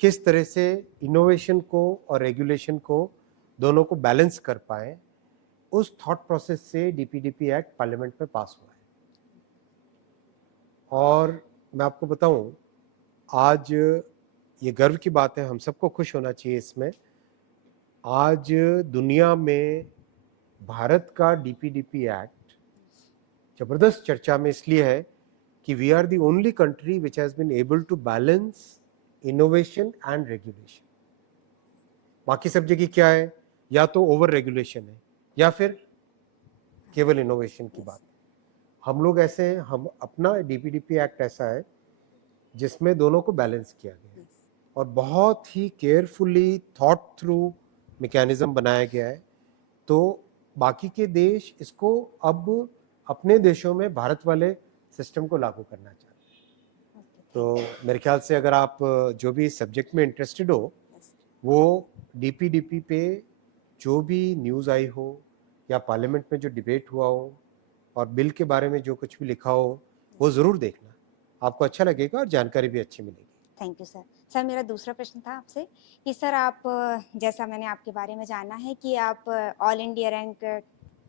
किस तरह से इनोवेशन को और रेगुलेशन को दोनों को बैलेंस कर पाए, उस थॉट प्रोसेस से डीपीडीपी एक्ट पार्लियामेंट में पास हुआ है। और मैं आपको बताऊं, आज ये गर्व की बात है, हम सबको खुश होना चाहिए इसमें। आज दुनिया में भारत का डीपीडीपी एक्ट जबरदस्त चर्चा में इसलिए है कि we are the only country which has been able to balance innovation and regulation. बाकी सब जगह क्या है, या तो ओवर रेगुलेशन है या फिर केवल इनोवेशन की बात है। हम लोग ऐसे हैं, हम अपना डीपीडीपी एक्ट ऐसा है जिसमें दोनों को बैलेंस किया गया है और बहुत ही केयरफुली थॉट थ्रू मैकेनिज्म बनाया गया है। तो बाकी के देश इसको अब अपने देशों में भारत वाले सिस्टम को लागू करना चाहते हैं। तो मेरे ख्याल से अगर आप जो भी सब्जेक्ट में इंटरेस्टेड हो, वो डीपीडीपी पे जो भी न्यूज़ आई हो या पार्लियामेंट में जो डिबेट हुआ हो और बिल के बारे में जो कुछ भी लिखा हो, वो ज़रूर देखना, आपको अच्छा लगेगा और जानकारी भी अच्छी मिलेगी। Thank you sir. सर मेरा दूसरा प्रश्न था आपसे कि सर आप, जैसा मैंने आपके बारे में जाना है कि आप all India rank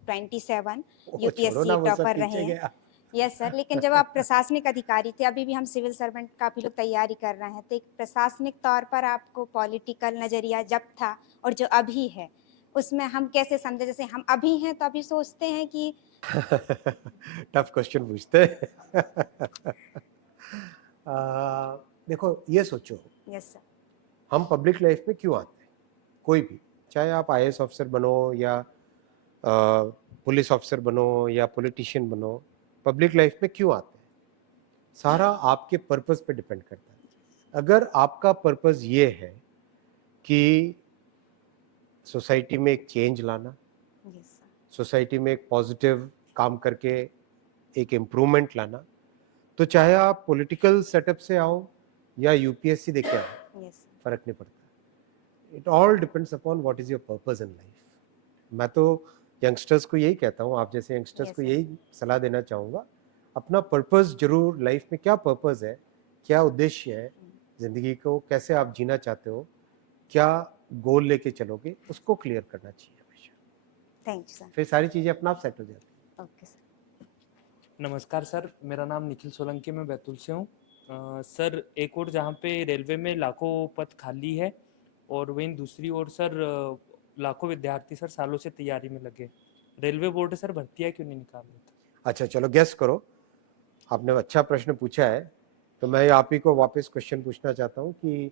27 UPSC topper रहे हैं। यस सर, लेकिन जब आप प्रशासनिक अधिकारी थे, अभी भी हम सिविल सर्वेंट काफ़ी लोग तैयारी कर रहे हैं, तो एक प्रशासनिक तौर पर आपको पॉलिटिकल नज़रिया जब था और जो अभी है, उसमें हम कैसे समझे? जैसे हम अभी हैं तो अभी सोचते हैं कि टफ क्वेश्चन पूछते हैं। देखो ये सोचो, यस सर, हम पब्लिक लाइफ में क्यों आते हैं? कोई भी, चाहे आप आईएएस ऑफिसर बनो या पुलिस ऑफिसर बनो या पॉलिटिशियन बनो, पब्लिक लाइफ में क्यों आते हैं? सारा आपके पर्पस पे डिपेंड करता है। अगर आपका पर्पस ये है कि सोसाइटी में एक चेंज लाना, यस सर, सोसाइटी में एक पॉजिटिव काम करके एक इम्प्रूवमेंट लाना, तो चाहे आप पॉलिटिकल सेटअप से आओ या यूपीएससी देके आओ, यस सर, फर्क नहीं पड़ता। It all depends upon what is your purpose in life. मैं तो यंगस्टर्स को यही कहता हूँ, आप जैसे यंगस्टर्स Yes, को sir. यही सलाह देना चाहूँगा, अपना पर्पस जरूर, लाइफ में क्या पर्पस है, क्या उद्देश्य है, जिंदगी को कैसे आप जीना चाहते हो, क्या गोल लेके चलोगे, उसको क्लियर करना चाहिए हमेशा। Thank you sir. फिर सारी चीजें अपना आप सेट हो जाती हैं। Okay sir. नमस्कार सर, मेरा नाम निखिल सोलंकी, मैं बैतूल से हूँ। सर, एक और जहाँ पे रेलवे में लाखों पद खाली है और वहीं दूसरी ओर सर लाखों विद्यार्थी सर सालों से तैयारी में लगे, रेलवे बोर्ड सर भर्तियाँ क्यों नहीं निकाल रहा? अच्छा चलो गेस करो, आपने अच्छा प्रश्न पूछा है, तो मैं आप ही को वापस क्वेश्चन पूछना चाहता हूँ कि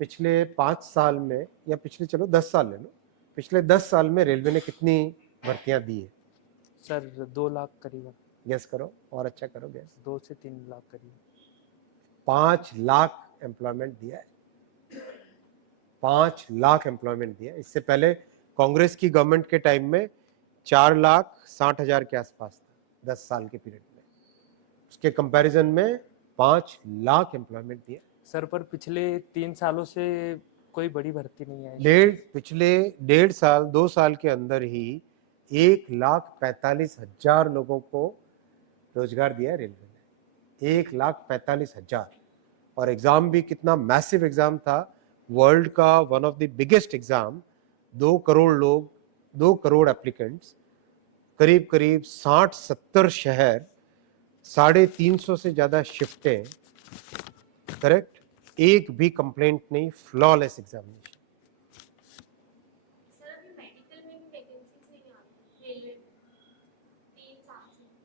पिछले 5 साल में या पिछले, चलो 10 साल ले लो, पिछले 10 साल में रेलवे ने कितनी भर्तियां दी है? सर 2 लाख करीब। गेस करो और अच्छा करो गेस। 2 से 3 लाख करीब। 5 लाख एम्प्लॉयमेंट दिया है, 5 लाख एम्प्लॉयमेंट दिया है। इससे पहले कांग्रेस की गवर्नमेंट के टाइम में 4,60,000 के आसपास था 10 साल के पीरियड में, उसके कंपैरिजन में 5 लाख एम्प्लॉयमेंट दिया। सर पर पिछले 3 सालों से कोई बड़ी भर्ती नहीं आई। पिछले 1.5 साल 2 साल के अंदर ही 1,45,000 लोगों को रोजगार दिया रेलवे ने, 1,45,000। और एग्जाम भी कितना मैसिव एग्जाम था, वर्ल्ड का one of the biggest exam, 2 crore लोग, 2 करोड़ एप्लीकेंट्स, करीब करीब 60-70 शहर, 350 से ज्यादा शिफ्टें, करेक्ट, एक भी कंप्लेंट नहीं, फ्लॉलेस एग्जामिनेशन।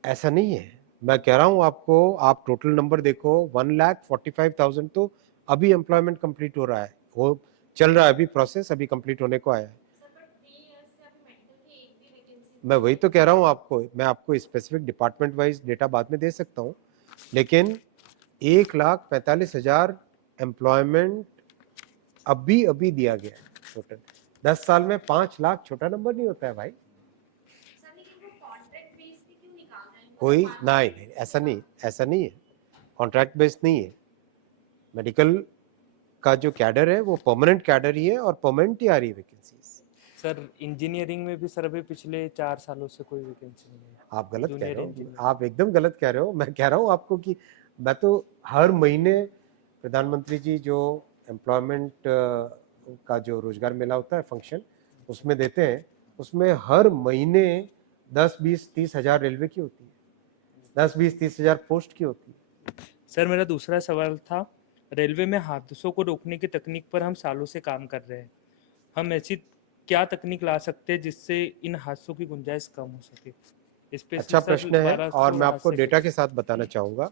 ऐसा नहीं है, मैं कह रहा हूं आपको, आप टोटल नंबर देखो, 1,45,000 तो अभी एम्प्लॉयमेंट कंप्लीट हो रहा है, वो चल रहा है अभी प्रोसेस, अभी कंप्लीट होने को आया है। मैं वही तो कह रहा हूं आपको, मैं आपको स्पेसिफिक डिपार्टमेंट वाइज डेटा बाद में दे सकता हूं, लेकिन 1,45,000 एम्प्लॉयमेंट अभी दिया गया है टोटल। 10 साल में 5 लाख छोटा नंबर नहीं होता है भाई। कोई नहीं, ऐसा नहीं है, कॉन्ट्रैक्ट बेस्ड नहीं है। मेडिकल का जो कैडर है वो परमानेंट कैडर ही है और परमानेंट ही आ रही है वैकेंसीज। सर इंजीनियरिंग में भी सर अभी पिछले 4 सालों से कोई वैकेंसी नहीं है। आप गलत कह जूनियर रहे हो, इंजीनियर। आप एकदम गलत कह रहे हो। मैं कह रहा हूँ आपको कि मैं तो हर महीने प्रधानमंत्री जी जो एम्प्लॉयमेंट का जो रोजगार मेला होता है फंक्शन उसमें देते हैं, उसमें हर महीने 10, 20, 30 हजार रेलवे की होती है, 10, 20, 30 हजार पोस्ट की होती है। सर मेरा दूसरा सवाल था, रेलवे में हादसों को रोकने की तकनीक पर हम सालों से काम कर रहे हैं। हम ऐसी क्या तकनीक ला सकते हैं जिससे इन हादसों की गुंजाइश कम हो सके? अच्छा प्रश्न है और मैं आपको डेटा के साथ बताना चाहूँगा।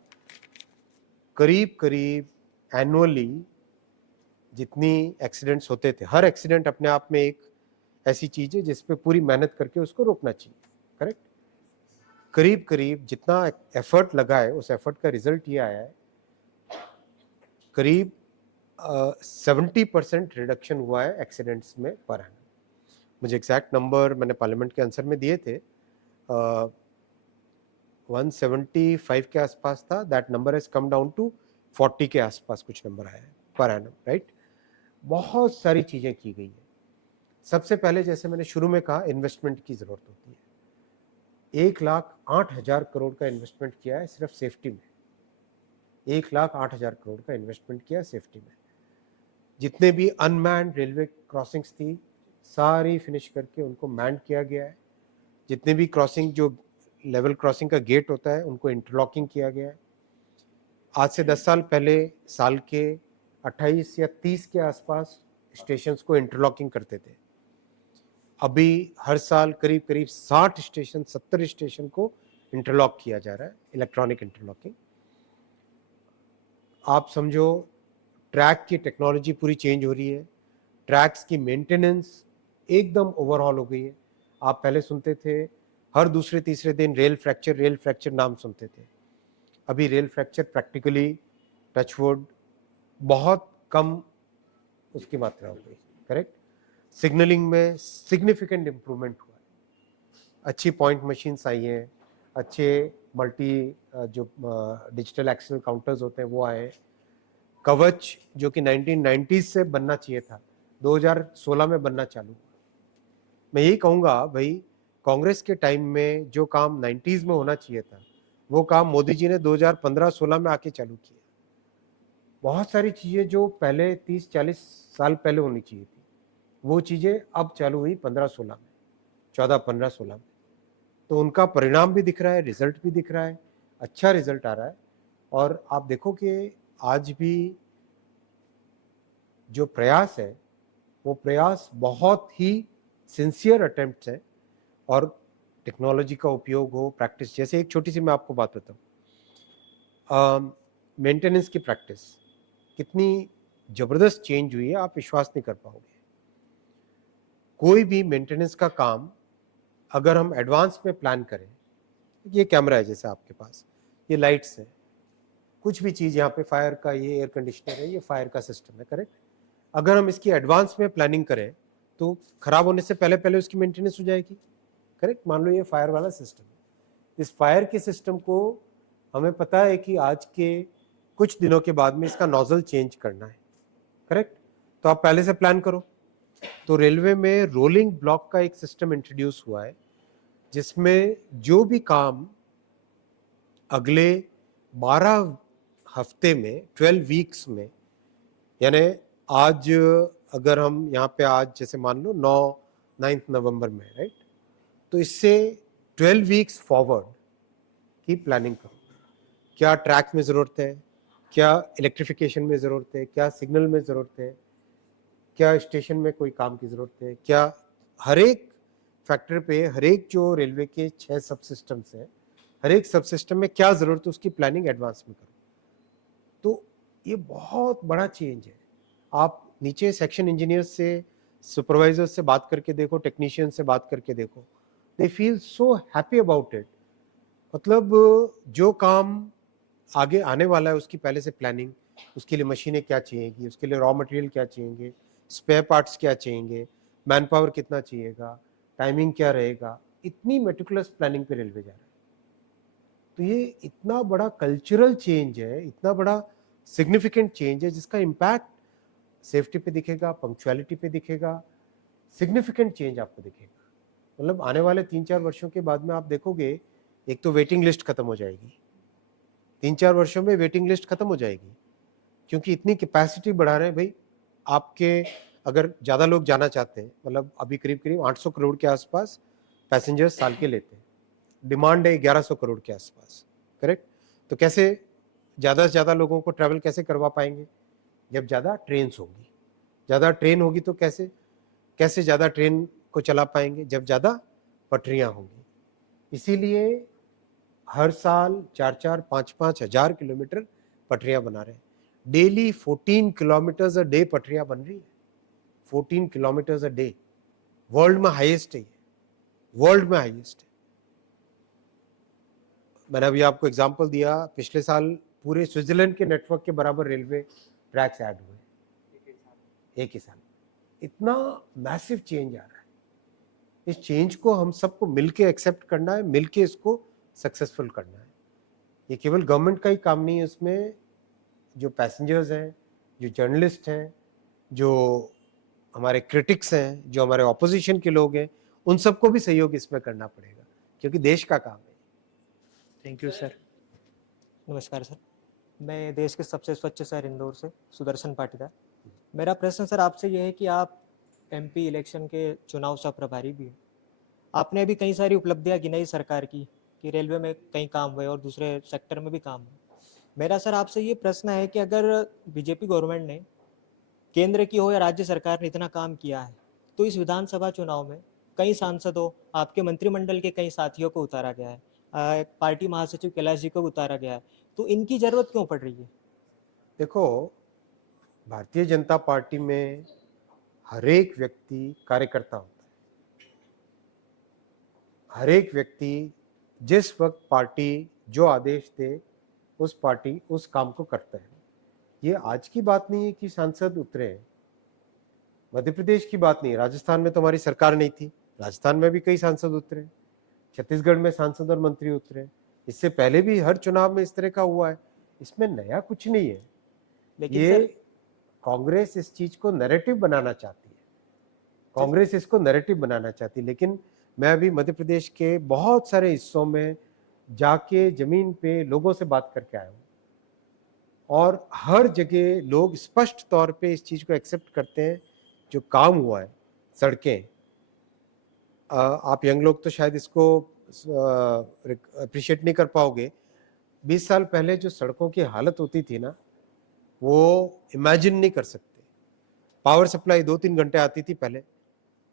करीब एनुअली जितनी एक्सीडेंट्स होते थे, हर एक्सीडेंट अपने आप में एक ऐसी चीज़ है जिस पे पूरी मेहनत करके उसको रोकना चाहिए, करेक्ट। करीब जितना एफर्ट लगा है उस एफर्ट का रिजल्ट ये आया है, करीब 70% रिडक्शन हुआ है एक्सीडेंट्स में पर एनम। मुझे एग्जैक्ट नंबर मैंने पार्लियामेंट के आंसर में दिए थे, 175 के आसपास था। That number has come down to 40 के आसपास कुछ नंबर आया है पर एनम, राइट। बहुत सारी चीज़ें की गई है। सबसे पहले जैसे मैंने शुरू में कहा, इन्वेस्टमेंट की ज़रूरत होती है। 1,08,000 करोड़ का इन्वेस्टमेंट किया है सिर्फ सेफ्टी में, 1,08,000 करोड़ का इन्वेस्टमेंट किया है सेफ्टी में। जितने भी अनमैन्ड रेलवे क्रॉसिंग्स थी सारी फिनिश करके उनको मैन किया गया है। जितने भी क्रॉसिंग जो लेवल क्रॉसिंग का गेट होता है उनको इंटरलॉकिंग किया गया है। आज से 10 साल पहले साल के 28 या 30 के आसपास स्टेशंस को इंटरलॉकिंग करते थे। अभी हर साल करीब 60 स्टेशन 70 स्टेशन को इंटरलॉक किया जा रहा है, इलेक्ट्रॉनिक इंटरलॉकिंग। आप समझो ट्रैक की टेक्नोलॉजी पूरी चेंज हो रही है, ट्रैक्स की मेंटेनेंस एकदम ओवरहॉल हो गई है। आप पहले सुनते थे हर दूसरे तीसरे दिन रेल फ्रैक्चर नाम सुनते थे। अभी रेल फ्रैक्चर प्रैक्टिकली टचवुड बहुत कम उसकी मात्रा हो गई, करेक्ट। सिग्नलिंग में सिग्निफिकेंट इम्प्रूवमेंट हुआ है, अच्छी पॉइंट मशीन्स आई हैं, अच्छे मल्टी जो डिजिटल एक्सेल काउंटर्स होते हैं वो आए। कवच जो कि 1990s से बनना चाहिए था 2016 में बनना चालू हुआ। मैं यही कहूँगा भाई, कांग्रेस के टाइम में जो काम 90s में होना चाहिए था वो काम मोदी जी ने 2015-16 में आके चालू किया। बहुत सारी चीज़ें जो पहले 30-40 साल पहले होनी चाहिए थी वो चीज़ें अब चालू हुई 15-16 में, 14-15-16 में। तो उनका परिणाम भी दिख रहा है, रिजल्ट भी दिख रहा है, अच्छा रिजल्ट आ रहा है। और आप देखो कि आज भी जो प्रयास है वो प्रयास बहुत ही सिंसियर अटेम्प्ट्स है और टेक्नोलॉजी का उपयोग हो, प्रैक्टिस। जैसे एक छोटी सी मैं आपको बात बताऊँ, मेंटेनेंस की प्रैक्टिस कितनी ज़बरदस्त चेंज हुई है, आप विश्वास नहीं कर पाओगे। कोई भी मेंटेनेंस का काम अगर हम एडवांस में प्लान करें, ये कैमरा है जैसे आपके पास, ये लाइट्स है, कुछ भी चीज़ यहाँ पे फायर का, ये एयर कंडीशनर है, ये फायर का सिस्टम है, करेक्ट। अगर हम इसकी एडवांस में प्लानिंग करें तो खराब होने से पहले उसकी मेंटेनेंस हो जाएगी, करेक्ट। मान लो ये फायर वाला सिस्टम है, इस फायर के सिस्टम को हमें पता है कि आज के कुछ दिनों के बाद में इसका नोजल चेंज करना है, करेक्ट। तो आप पहले से प्लान करो। तो रेलवे में रोलिंग ब्लॉक का एक सिस्टम इंट्रोड्यूस हुआ है जिसमें जो भी काम अगले 12 हफ्ते में 12 वीक्स में, यानी आज अगर हम यहाँ पे आज जैसे मान लो 9 नवंबर में, राइट, तो इससे 12 वीक्स फॉरवर्ड की प्लानिंग करो। क्या ट्रैक में ज़रूरत है, क्या इलेक्ट्रिफिकेशन में ज़रूरत है, क्या सिग्नल में ज़रूरत है, क्या स्टेशन में कोई काम की ज़रूरत है, क्या हर एक फैक्टर पे, हर एक जो रेलवे के 6 सब सिस्टम्स हैं, हर एक सब सिस्टम में क्या ज़रूरत है उसकी प्लानिंग एडवांस में करो। तो ये बहुत बड़ा चेंज है। आप नीचे सेक्शन इंजीनियर से, सुपरवाइजर से बात करके देखो, टेक्नीशियन से बात करके देखो, they feel so happy about it. मतलब जो काम आगे आने वाला है उसकी पहले से प्लानिंग, उसके लिए मशीनें क्या चाहिएगी, उसके लिए रॉ मटेरियल क्या चाहिएंगे, स्पेयर पार्ट्स क्या चाहिएंगे, मैन पावर कितना चाहिएगा, टाइमिंग क्या रहेगा, इतनी मेटिकुलस प्लानिंग पे रेलवे जा रहा है। तो ये इतना बड़ा कल्चरल चेंज है, इतना बड़ा सिग्निफिकेंट चेंज है, जिसका इम्पैक्ट सेफ्टी पे दिखेगा, पंक्चुअलिटी पे दिखेगा, सिग्निफिकेंट चेंज आपको दिखेगा। मतलब आने वाले 3-4 वर्षों के बाद में आप देखोगे, एक तो वेटिंग लिस्ट खत्म हो जाएगी, 3-4 वर्षों में वेटिंग लिस्ट खत्म हो जाएगी, क्योंकि इतनी कैपेसिटी बढ़ा रहे हैं भाई। आपके अगर ज़्यादा लोग जाना चाहते हैं, मतलब अभी करीब करीब 800 करोड़ के आसपास पैसेंजर्स साल के लेते हैं, डिमांड है 1100 करोड़ के आसपास, करेक्ट। तो कैसे ज़्यादा से ज़्यादा लोगों को ट्रैवल कैसे करवा पाएंगे? जब ज़्यादा ट्रेन्स होंगी, ज़्यादा ट्रेन होगी तो कैसे कैसे ज़्यादा ट्रेन को चला पाएंगे? जब ज़्यादा पटरियाँ होंगी। इसीलिए हर साल 4-4, 5-5 हज़ार किलोमीटर पटरियाँ बना रहे हैं। डेली 14 किलोमीटर्स अ डे पटरियाँ बन रही है, 14 किलोमीटर्स अ डे। वर्ल्ड में हाईएस्ट है ये, वर्ल्ड में हाईएस्ट है। मैंने अभी आपको एग्जांपल दिया, पिछले साल पूरे स्विट्जरलैंड के नेटवर्क के बराबर रेलवे ट्रैक्स ऐड हुए एक ही साल। इतना मैसिव चेंज आ रहा है। इस चेंज को हम सबको मिलके एक्सेप्ट करना है, मिलके इसको सक्सेसफुल करना है। ये केवल गवर्नमेंट का ही काम नहीं है, उसमें जो पैसेंजर्स हैं, जो जर्नलिस्ट हैं, जो हमारे क्रिटिक्स हैं, जो हमारे ऑपोजिशन के लोग हैं, उन सबको भी सहयोग इसमें करना पड़ेगा, क्योंकि देश का काम है। Thank you sir. नमस्कार सर, मैं देश के सबसे स्वच्छ शहर इंदौर से सुदर्शन पाटीदार। मेरा प्रश्न सर आपसे यह है कि आप एमपी इलेक्शन के चुनाव सह प्रभारी भी हैं। आपने अभी कई सारी उपलब्धियां गिनाई सरकार की कि रेलवे में कई काम हुए और दूसरे सेक्टर में भी काम हुए। मेरा सर आपसे ये प्रश्न है कि अगर बीजेपी गवर्नमेंट ने, केंद्र की हो या राज्य सरकार ने इतना काम किया है, तो इस विधानसभा चुनाव में कई सांसदों, आपके मंत्रिमंडल के कई साथियों को उतारा गया है, पार्टी महासचिव कैलाश जी को भी उतारा गया है, तो इनकी जरूरत क्यों पड़ रही है? देखो, भारतीय जनता पार्टी में हर एक व्यक्ति कार्यकर्ता होता है। हर एक व्यक्ति जिस वक्त पार्टी जो आदेश दे, उस पार्टी उस काम को करता है। ये आज की बात नहीं है कि सांसद उतरे हैं, मध्य प्रदेश की बात नहीं, राजस्थान में तो हमारी सरकार नहीं थी, राजस्थान में भी कई सांसद उतरे, छत्तीसगढ़ में सांसद और मंत्री उतरे, इससे पहले भी हर चुनाव में इस तरह का हुआ है। इसमें नया कुछ नहीं है। लेकिन ये सर, कांग्रेस इस चीज को नैरेटिव बनाना चाहती है, कांग्रेस इसको नैरेटिव बनाना चाहती है। लेकिन मैं अभी मध्य प्रदेश के बहुत सारे हिस्सों में जाके जमीन पे लोगों से बात करके आया हूँ, और हर जगह लोग स्पष्ट तौर पे इस चीज को एक्सेप्ट करते हैं। जो काम हुआ है, सड़कें, आप यंग लोग तो शायद इसको अप्रिशिएट नहीं कर पाओगे। 20 साल पहले जो सड़कों की हालत होती थी ना, वो इमेजिन नहीं कर सकते। पावर सप्लाई 2-3 घंटे आती थी पहले,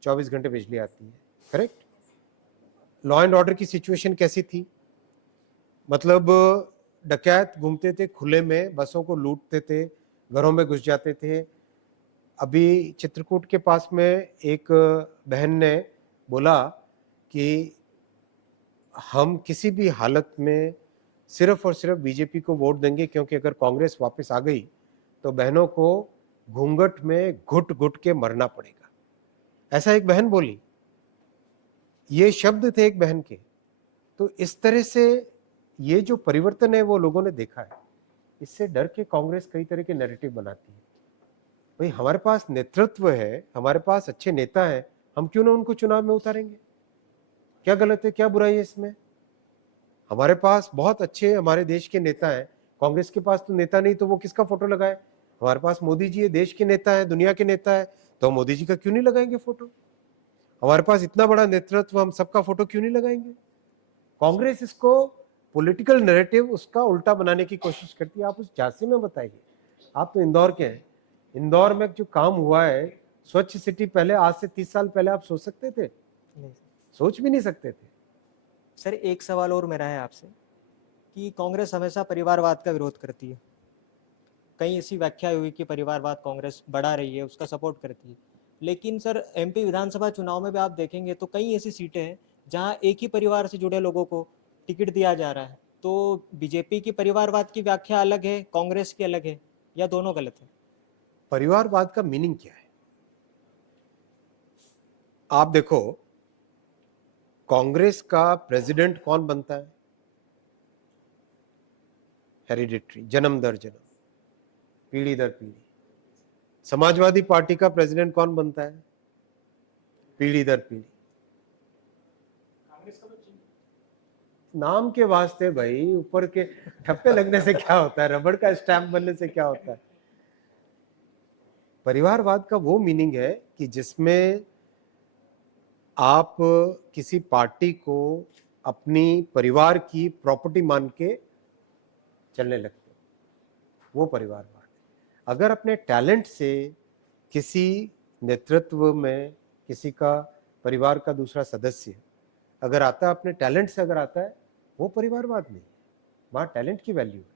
24 घंटे बिजली आती है, करेक्ट। लॉ एंड ऑर्डर की सिचुएशन कैसी थी? मतलब डकैत घूमते थे खुले में, बसों को लूटते थे, घरों में घुस जाते थे। अभी चित्रकूट के पास में एक बहन ने बोला कि हम किसी भी हालत में सिर्फ और सिर्फ बीजेपी को वोट देंगे, क्योंकि अगर कांग्रेस वापस आ गई तो बहनों को घूंघट में घुट घुट के मरना पड़ेगा। ऐसा एक बहन बोली, ये शब्द थे एक बहन के। तो इस तरह से ये जो परिवर्तन है वो लोगों ने देखा है। इससे डर के कांग्रेस कई तरह के नैरेटिव बनाती है। भाई, हमारे पास नेतृत्व है, हमारे पास अच्छे नेता हैं, हम क्यों ना उनको चुनाव में उतारेंगे? क्या गलत है, क्या बुराई है इसमें? हमारे पास बहुत अच्छे हमारे देश के नेता हैं। कांग्रेस के पास तो नेता नहीं, तो वो किसका फोटो लगाए? हमारे पास मोदी जी है, देश के नेता है, दुनिया के नेता है, तो मोदी जी का क्यों नहीं लगाएंगे फोटो? हमारे पास इतना बड़ा नेतृत्व, हम सबका फोटो क्यों नहीं लगाएंगे? कांग्रेस इसको पॉलिटिकल नैरेटिव उसका उल्टा बनाने की कोशिश करती है। आप उस झांसी में बताइए, आप तो इंदौर के हैं, इंदौर में जो काम हुआ है स्वच्छ सिटी, पहले आज से 30 साल पहले आप सोच सकते थे? नहीं, सोच भी नहीं सकते थे। सर एक सवाल और मेरा है आपसे कि कांग्रेस हमेशा परिवारवाद का विरोध करती है। कई ऐसी व्याख्या हुई कि परिवारवाद कांग्रेस बढ़ा रही है, उसका सपोर्ट करती है। लेकिन सर एमपी विधानसभा चुनाव में भी आप देखेंगे तो कई ऐसी सीटें हैं जहां एक ही परिवार से जुड़े लोगों को टिकट दिया जा रहा है, तो बीजेपी की परिवारवाद की व्याख्या अलग है, कांग्रेस की अलग है, या दोनों गलत है? परिवारवाद का मीनिंग क्या है? आप देखो, कांग्रेस का प्रेसिडेंट कौन बनता है? हेरिडिटरी, जन्म दर जन्म, पीढ़ी दर पीढ़ी। समाजवादी पार्टी का प्रेसिडेंट कौन बनता है? पीढ़ी दर पीढ़ी। नाम के वास्ते भाई, ऊपर के ठप्पे लगने से क्या होता है? रबड़ का स्टैम्प बनने से क्या होता है? परिवारवाद का वो मीनिंग है कि जिसमें आप किसी पार्टी को अपनी परिवार की प्रॉपर्टी मान के चलने लगते हो, वो परिवारवाद है। अगर अपने टैलेंट से किसी नेतृत्व में किसी का परिवार का दूसरा सदस्य अगर आता है, अपने टैलेंट से अगर आता है, वो परिवारवाद नहीं है, वहाँ टैलेंट की वैल्यू है।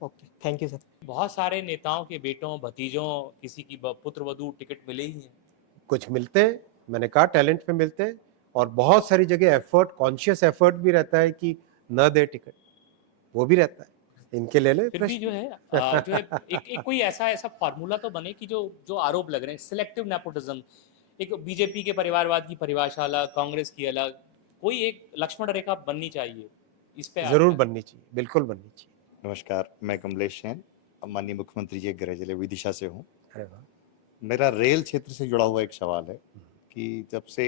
Okay, thank you sir. बहुत सारे नेताओं के बेटों भतीजों किसी की पुत्र वधू टिकट मिले ही हैं। कुछ मिलते हैं, मैंने कहा टैलेंट पे मिलते हैं, और बहुत सारी जगह एफर्ट, कॉन्शियस एफर्ट भी रहता है कि न दे टिकट, वो भी रहता है। इनके ले ले फिर भी जो है एक कोई ऐसा फार्मूला तो बने कि जो आरोप लग रहे हैं सिलेक्टिव नेपोटिज्म, एक बीजेपी के परिवारवाद की परिभाषा अलग, कांग्रेस की अलग, कोई एक लक्ष्मण रेखा बननी चाहिए, इस पे जरूर बननी चाहिए, बिल्कुल बननी चाहिए। नमस्कार, मैं कमलेश जैन, माननीय मुख्यमंत्री जी के गृह जिले विदिशा से हूँ। अरे वाह। मेरा रेल क्षेत्र से जुड़ा हुआ एक सवाल है कि जब से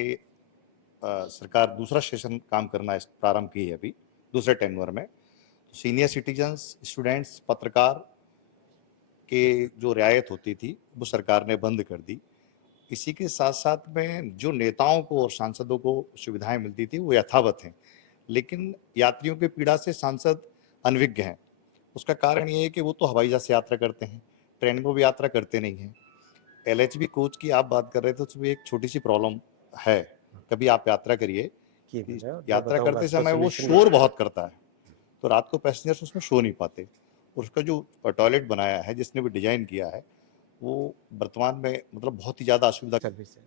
सरकार दूसरा सेशन काम करना प्रारंभ की है अभी दूसरे टेन्योर में, तो सीनियर सिटीजन्स, स्टूडेंट्स, पत्रकार के जो रियायत होती थी वो सरकार ने बंद कर दी। इसी के साथ साथ में जो नेताओं को और सांसदों को सुविधाएं मिलती थी वो यथावत हैं, लेकिन यात्रियों की पीड़ा से सांसद अनभिज्ञ हैं। उसका कारण ये है कि वो तो हवाई जहाज से यात्रा करते हैं, ट्रेन में भी यात्रा करते नहीं हैं। LHB कोच की आप बात कर रहे थे, उसमें एक छोटी सी प्रॉब्लम है। कभी आप यात्रा करिए, यात्रा करते समय वो शोर बहुत करता है, तो रात को पैसेंजर्स उसमें सो नहीं पाते। और उसका जो टॉयलेट बनाया है, जिसने भी डिजाइन किया है, वो वर्तमान में मतलब बहुत ही ज्यादा असुविधा सर्विस है।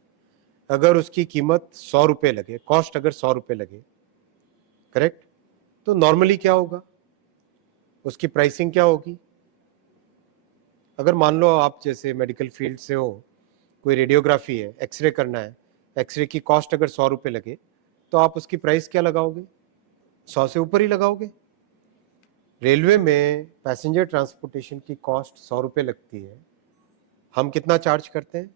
अगर उसकी कीमत 100 रुपए लगे, कॉस्ट अगर 100 रुपए लगे, करेक्ट, तो नॉर्मली क्या होगा, उसकी प्राइसिंग क्या होगी? अगर मान लो आप जैसे मेडिकल फील्ड से हो, कोई रेडियोग्राफी है, एक्सरे करना है, एक्सरे की कॉस्ट अगर 100 रुपए लगे, तो आप उसकी प्राइस क्या लगाओगे? 100 से ऊपर ही लगाओगे। रेलवे में पैसेंजर ट्रांसपोर्टेशन की कॉस्ट 100 रुपए लगती है, हम कितना चार्ज करते हैं?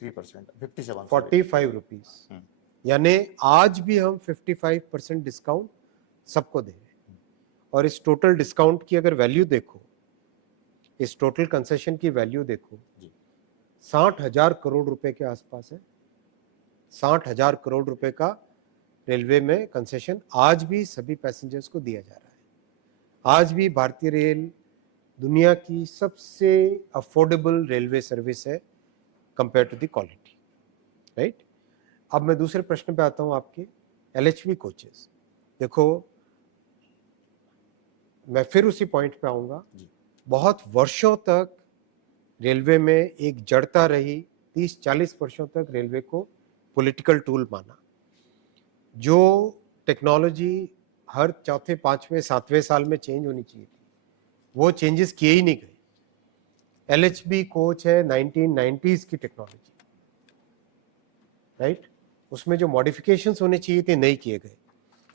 3%, 45 रुपीज। यानी आज भी हम 55% डिस्काउंट सबको दे रहे हैं। और इस टोटल डिस्काउंट की अगर वैल्यू देखो, इस टोटल कंसेशन की वैल्यू देखो, 60,000 करोड़ रुपए के आसपास है। 60,000 करोड़ रुपए का रेलवे में कंसेशन आज भी सभी पैसेंजर्स को दिया जा रहा है। आज भी भारतीय रेल दुनिया की सबसे अफोर्डेबल रेलवे सर्विस है compare to the quality, right. अब मैं दूसरे प्रश्न पे आता हूं आपके, LHB कोचेस। देखो, मैं फिर उसी पॉइंट पे आऊंगा। बहुत वर्षों तक रेलवे में एक जड़ता रही, 30-40 वर्षों तक रेलवे को पॉलिटिकल टूल माना। जो टेक्नोलॉजी हर चौथे, पांचवें, सातवें साल में चेंज होनी चाहिए थी, वो चेंजेस किए ही नहीं गए। LHB कोच है 1990s की टेक्नोलॉजी, राइट। उसमें जो मॉडिफिकेशंस होने चाहिए थे नहीं किए गए।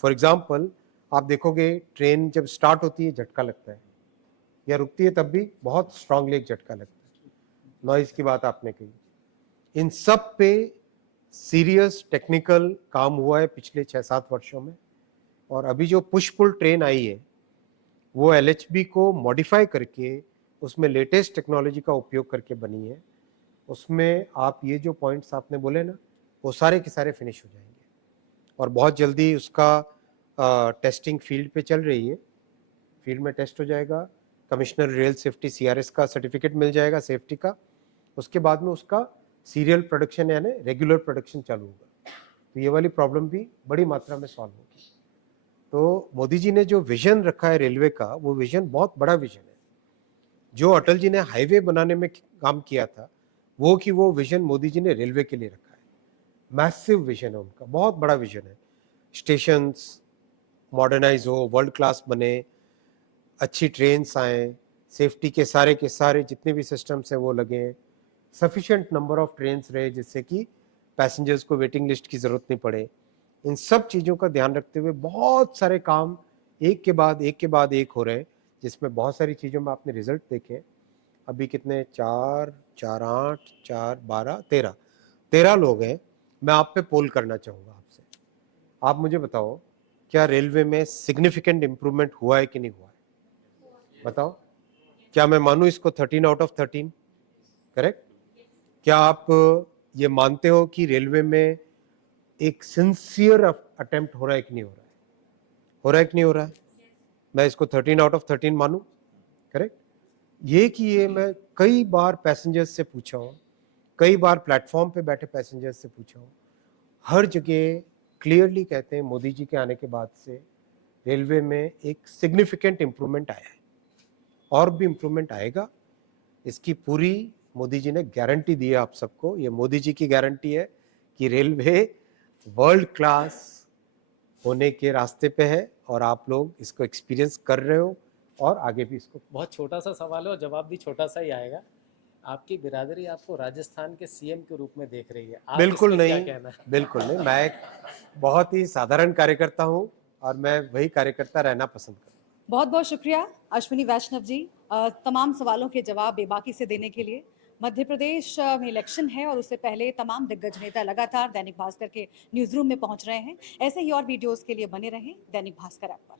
फॉर एग्जांपल, आप देखोगे ट्रेन जब स्टार्ट होती है झटका लगता है, या रुकती है तब भी बहुत स्ट्रांगली एक झटका लगता है। नॉइज की बात आपने कही, इन सब पे सीरियस टेक्निकल काम हुआ है पिछले 6-7 वर्षों में। और अभी जो पुश पुल ट्रेन आई है, वो LHB को मॉडिफाई करके उसमें लेटेस्ट टेक्नोलॉजी का उपयोग करके बनी है। उसमें आप ये जो पॉइंट्स आपने बोले ना, वो सारे के सारे फिनिश हो जाएंगे, और बहुत जल्दी उसका टेस्टिंग फील्ड पे चल रही है। फील्ड में टेस्ट हो जाएगा, कमिश्नर रेल सेफ्टी CRS का सर्टिफिकेट मिल जाएगा सेफ्टी का। उसके बाद में उसका सीरियल प्रोडक्शन यानी रेगुलर प्रोडक्शन चालू होगा, तो ये वाली प्रॉब्लम भी बड़ी मात्रा में सॉल्व होगी। तो मोदी जी ने जो विजन रखा है रेलवे का, वो विजन बहुत बड़ा विजन है। जो अटल जी ने हाईवे बनाने में काम किया था, वो विजन मोदी जी ने रेलवे के लिए रखा है। मैसिव विजन है उनका, बहुत बड़ा विजन है। स्टेशंस, मॉडर्नाइज हो, वर्ल्ड क्लास बने, अच्छी ट्रेन्स आएँ, सेफ्टी के सारे जितने भी सिस्टम्स हैं वो लगें, सफिशिएंट नंबर ऑफ ट्रेन्स रहे जिससे कि पैसेंजर्स को वेटिंग लिस्ट की ज़रूरत नहीं पड़े। इन सब चीज़ों का ध्यान रखते हुए बहुत सारे काम एक के बाद एक हो रहे हैं, जिसमें बहुत सारी चीज़ों में आपने रिजल्ट देखे। अभी कितने 4, 4, 8, 4, 12, 13 लोग हैं। मैं आप पे पोल करना चाहूँगा आपसे। आप मुझे बताओ, क्या रेलवे में सिग्निफिकेंट इम्प्रूवमेंट हुआ है कि नहीं हुआ है? बताओ, क्या मैं मानूं इसको 13 आउट ऑफ 13? करेक्ट? क्या आप ये मानते हो कि रेलवे में एक सिंसियर अटेम्प्ट हो रहा है कि नहीं हो रहा है? हो रहा है कि नहीं हो रहा है? मैं इसको 13 आउट ऑफ 13 मानूं? करेक्ट? ये मैं कई बार पैसेंजर्स से पूछा हूँ, कई बार प्लेटफॉर्म पे बैठे पैसेंजर्स से पूछा हूँ, हर जगह क्लियरली कहते हैं मोदी जी के आने के बाद से रेलवे में एक सिग्निफिकेंट इम्प्रूवमेंट आया है और भी इम्प्रूवमेंट आएगा। इसकी पूरी मोदी जी ने गारंटी दी है आप सबको। ये मोदी जी की गारंटी है कि रेलवे वर्ल्ड क्लास होने के रास्ते पे है और आप लोग इसको एक्सपीरियंस कर रहे हो और आगे भी इसको। बहुत छोटा सा सवाल है और जवाब भी छोटा सा ही आएगा। आपकी बिरादरी आपको राजस्थान के सीएम के रूप में देख रही है, आप बिल्कुल इस पे नहीं, क्या कहना है? बिल्कुल नहीं। मैं एक बहुत ही साधारण कार्यकर्ता हूँ और मैं वही कार्यकर्ता रहना पसंद करता हूँ। बहुत बहुत शुक्रिया अश्विनी वैष्णव जी, तमाम सवालों के जवाब बेबाकी से देने के लिए। मध्य प्रदेश में इलेक्शन है और उससे पहले तमाम दिग्गज नेता लगातार दैनिक भास्कर के न्यूज़ रूम में पहुंच रहे हैं। ऐसे ही और वीडियोस के लिए बने रहें दैनिक भास्कर ऐप पर।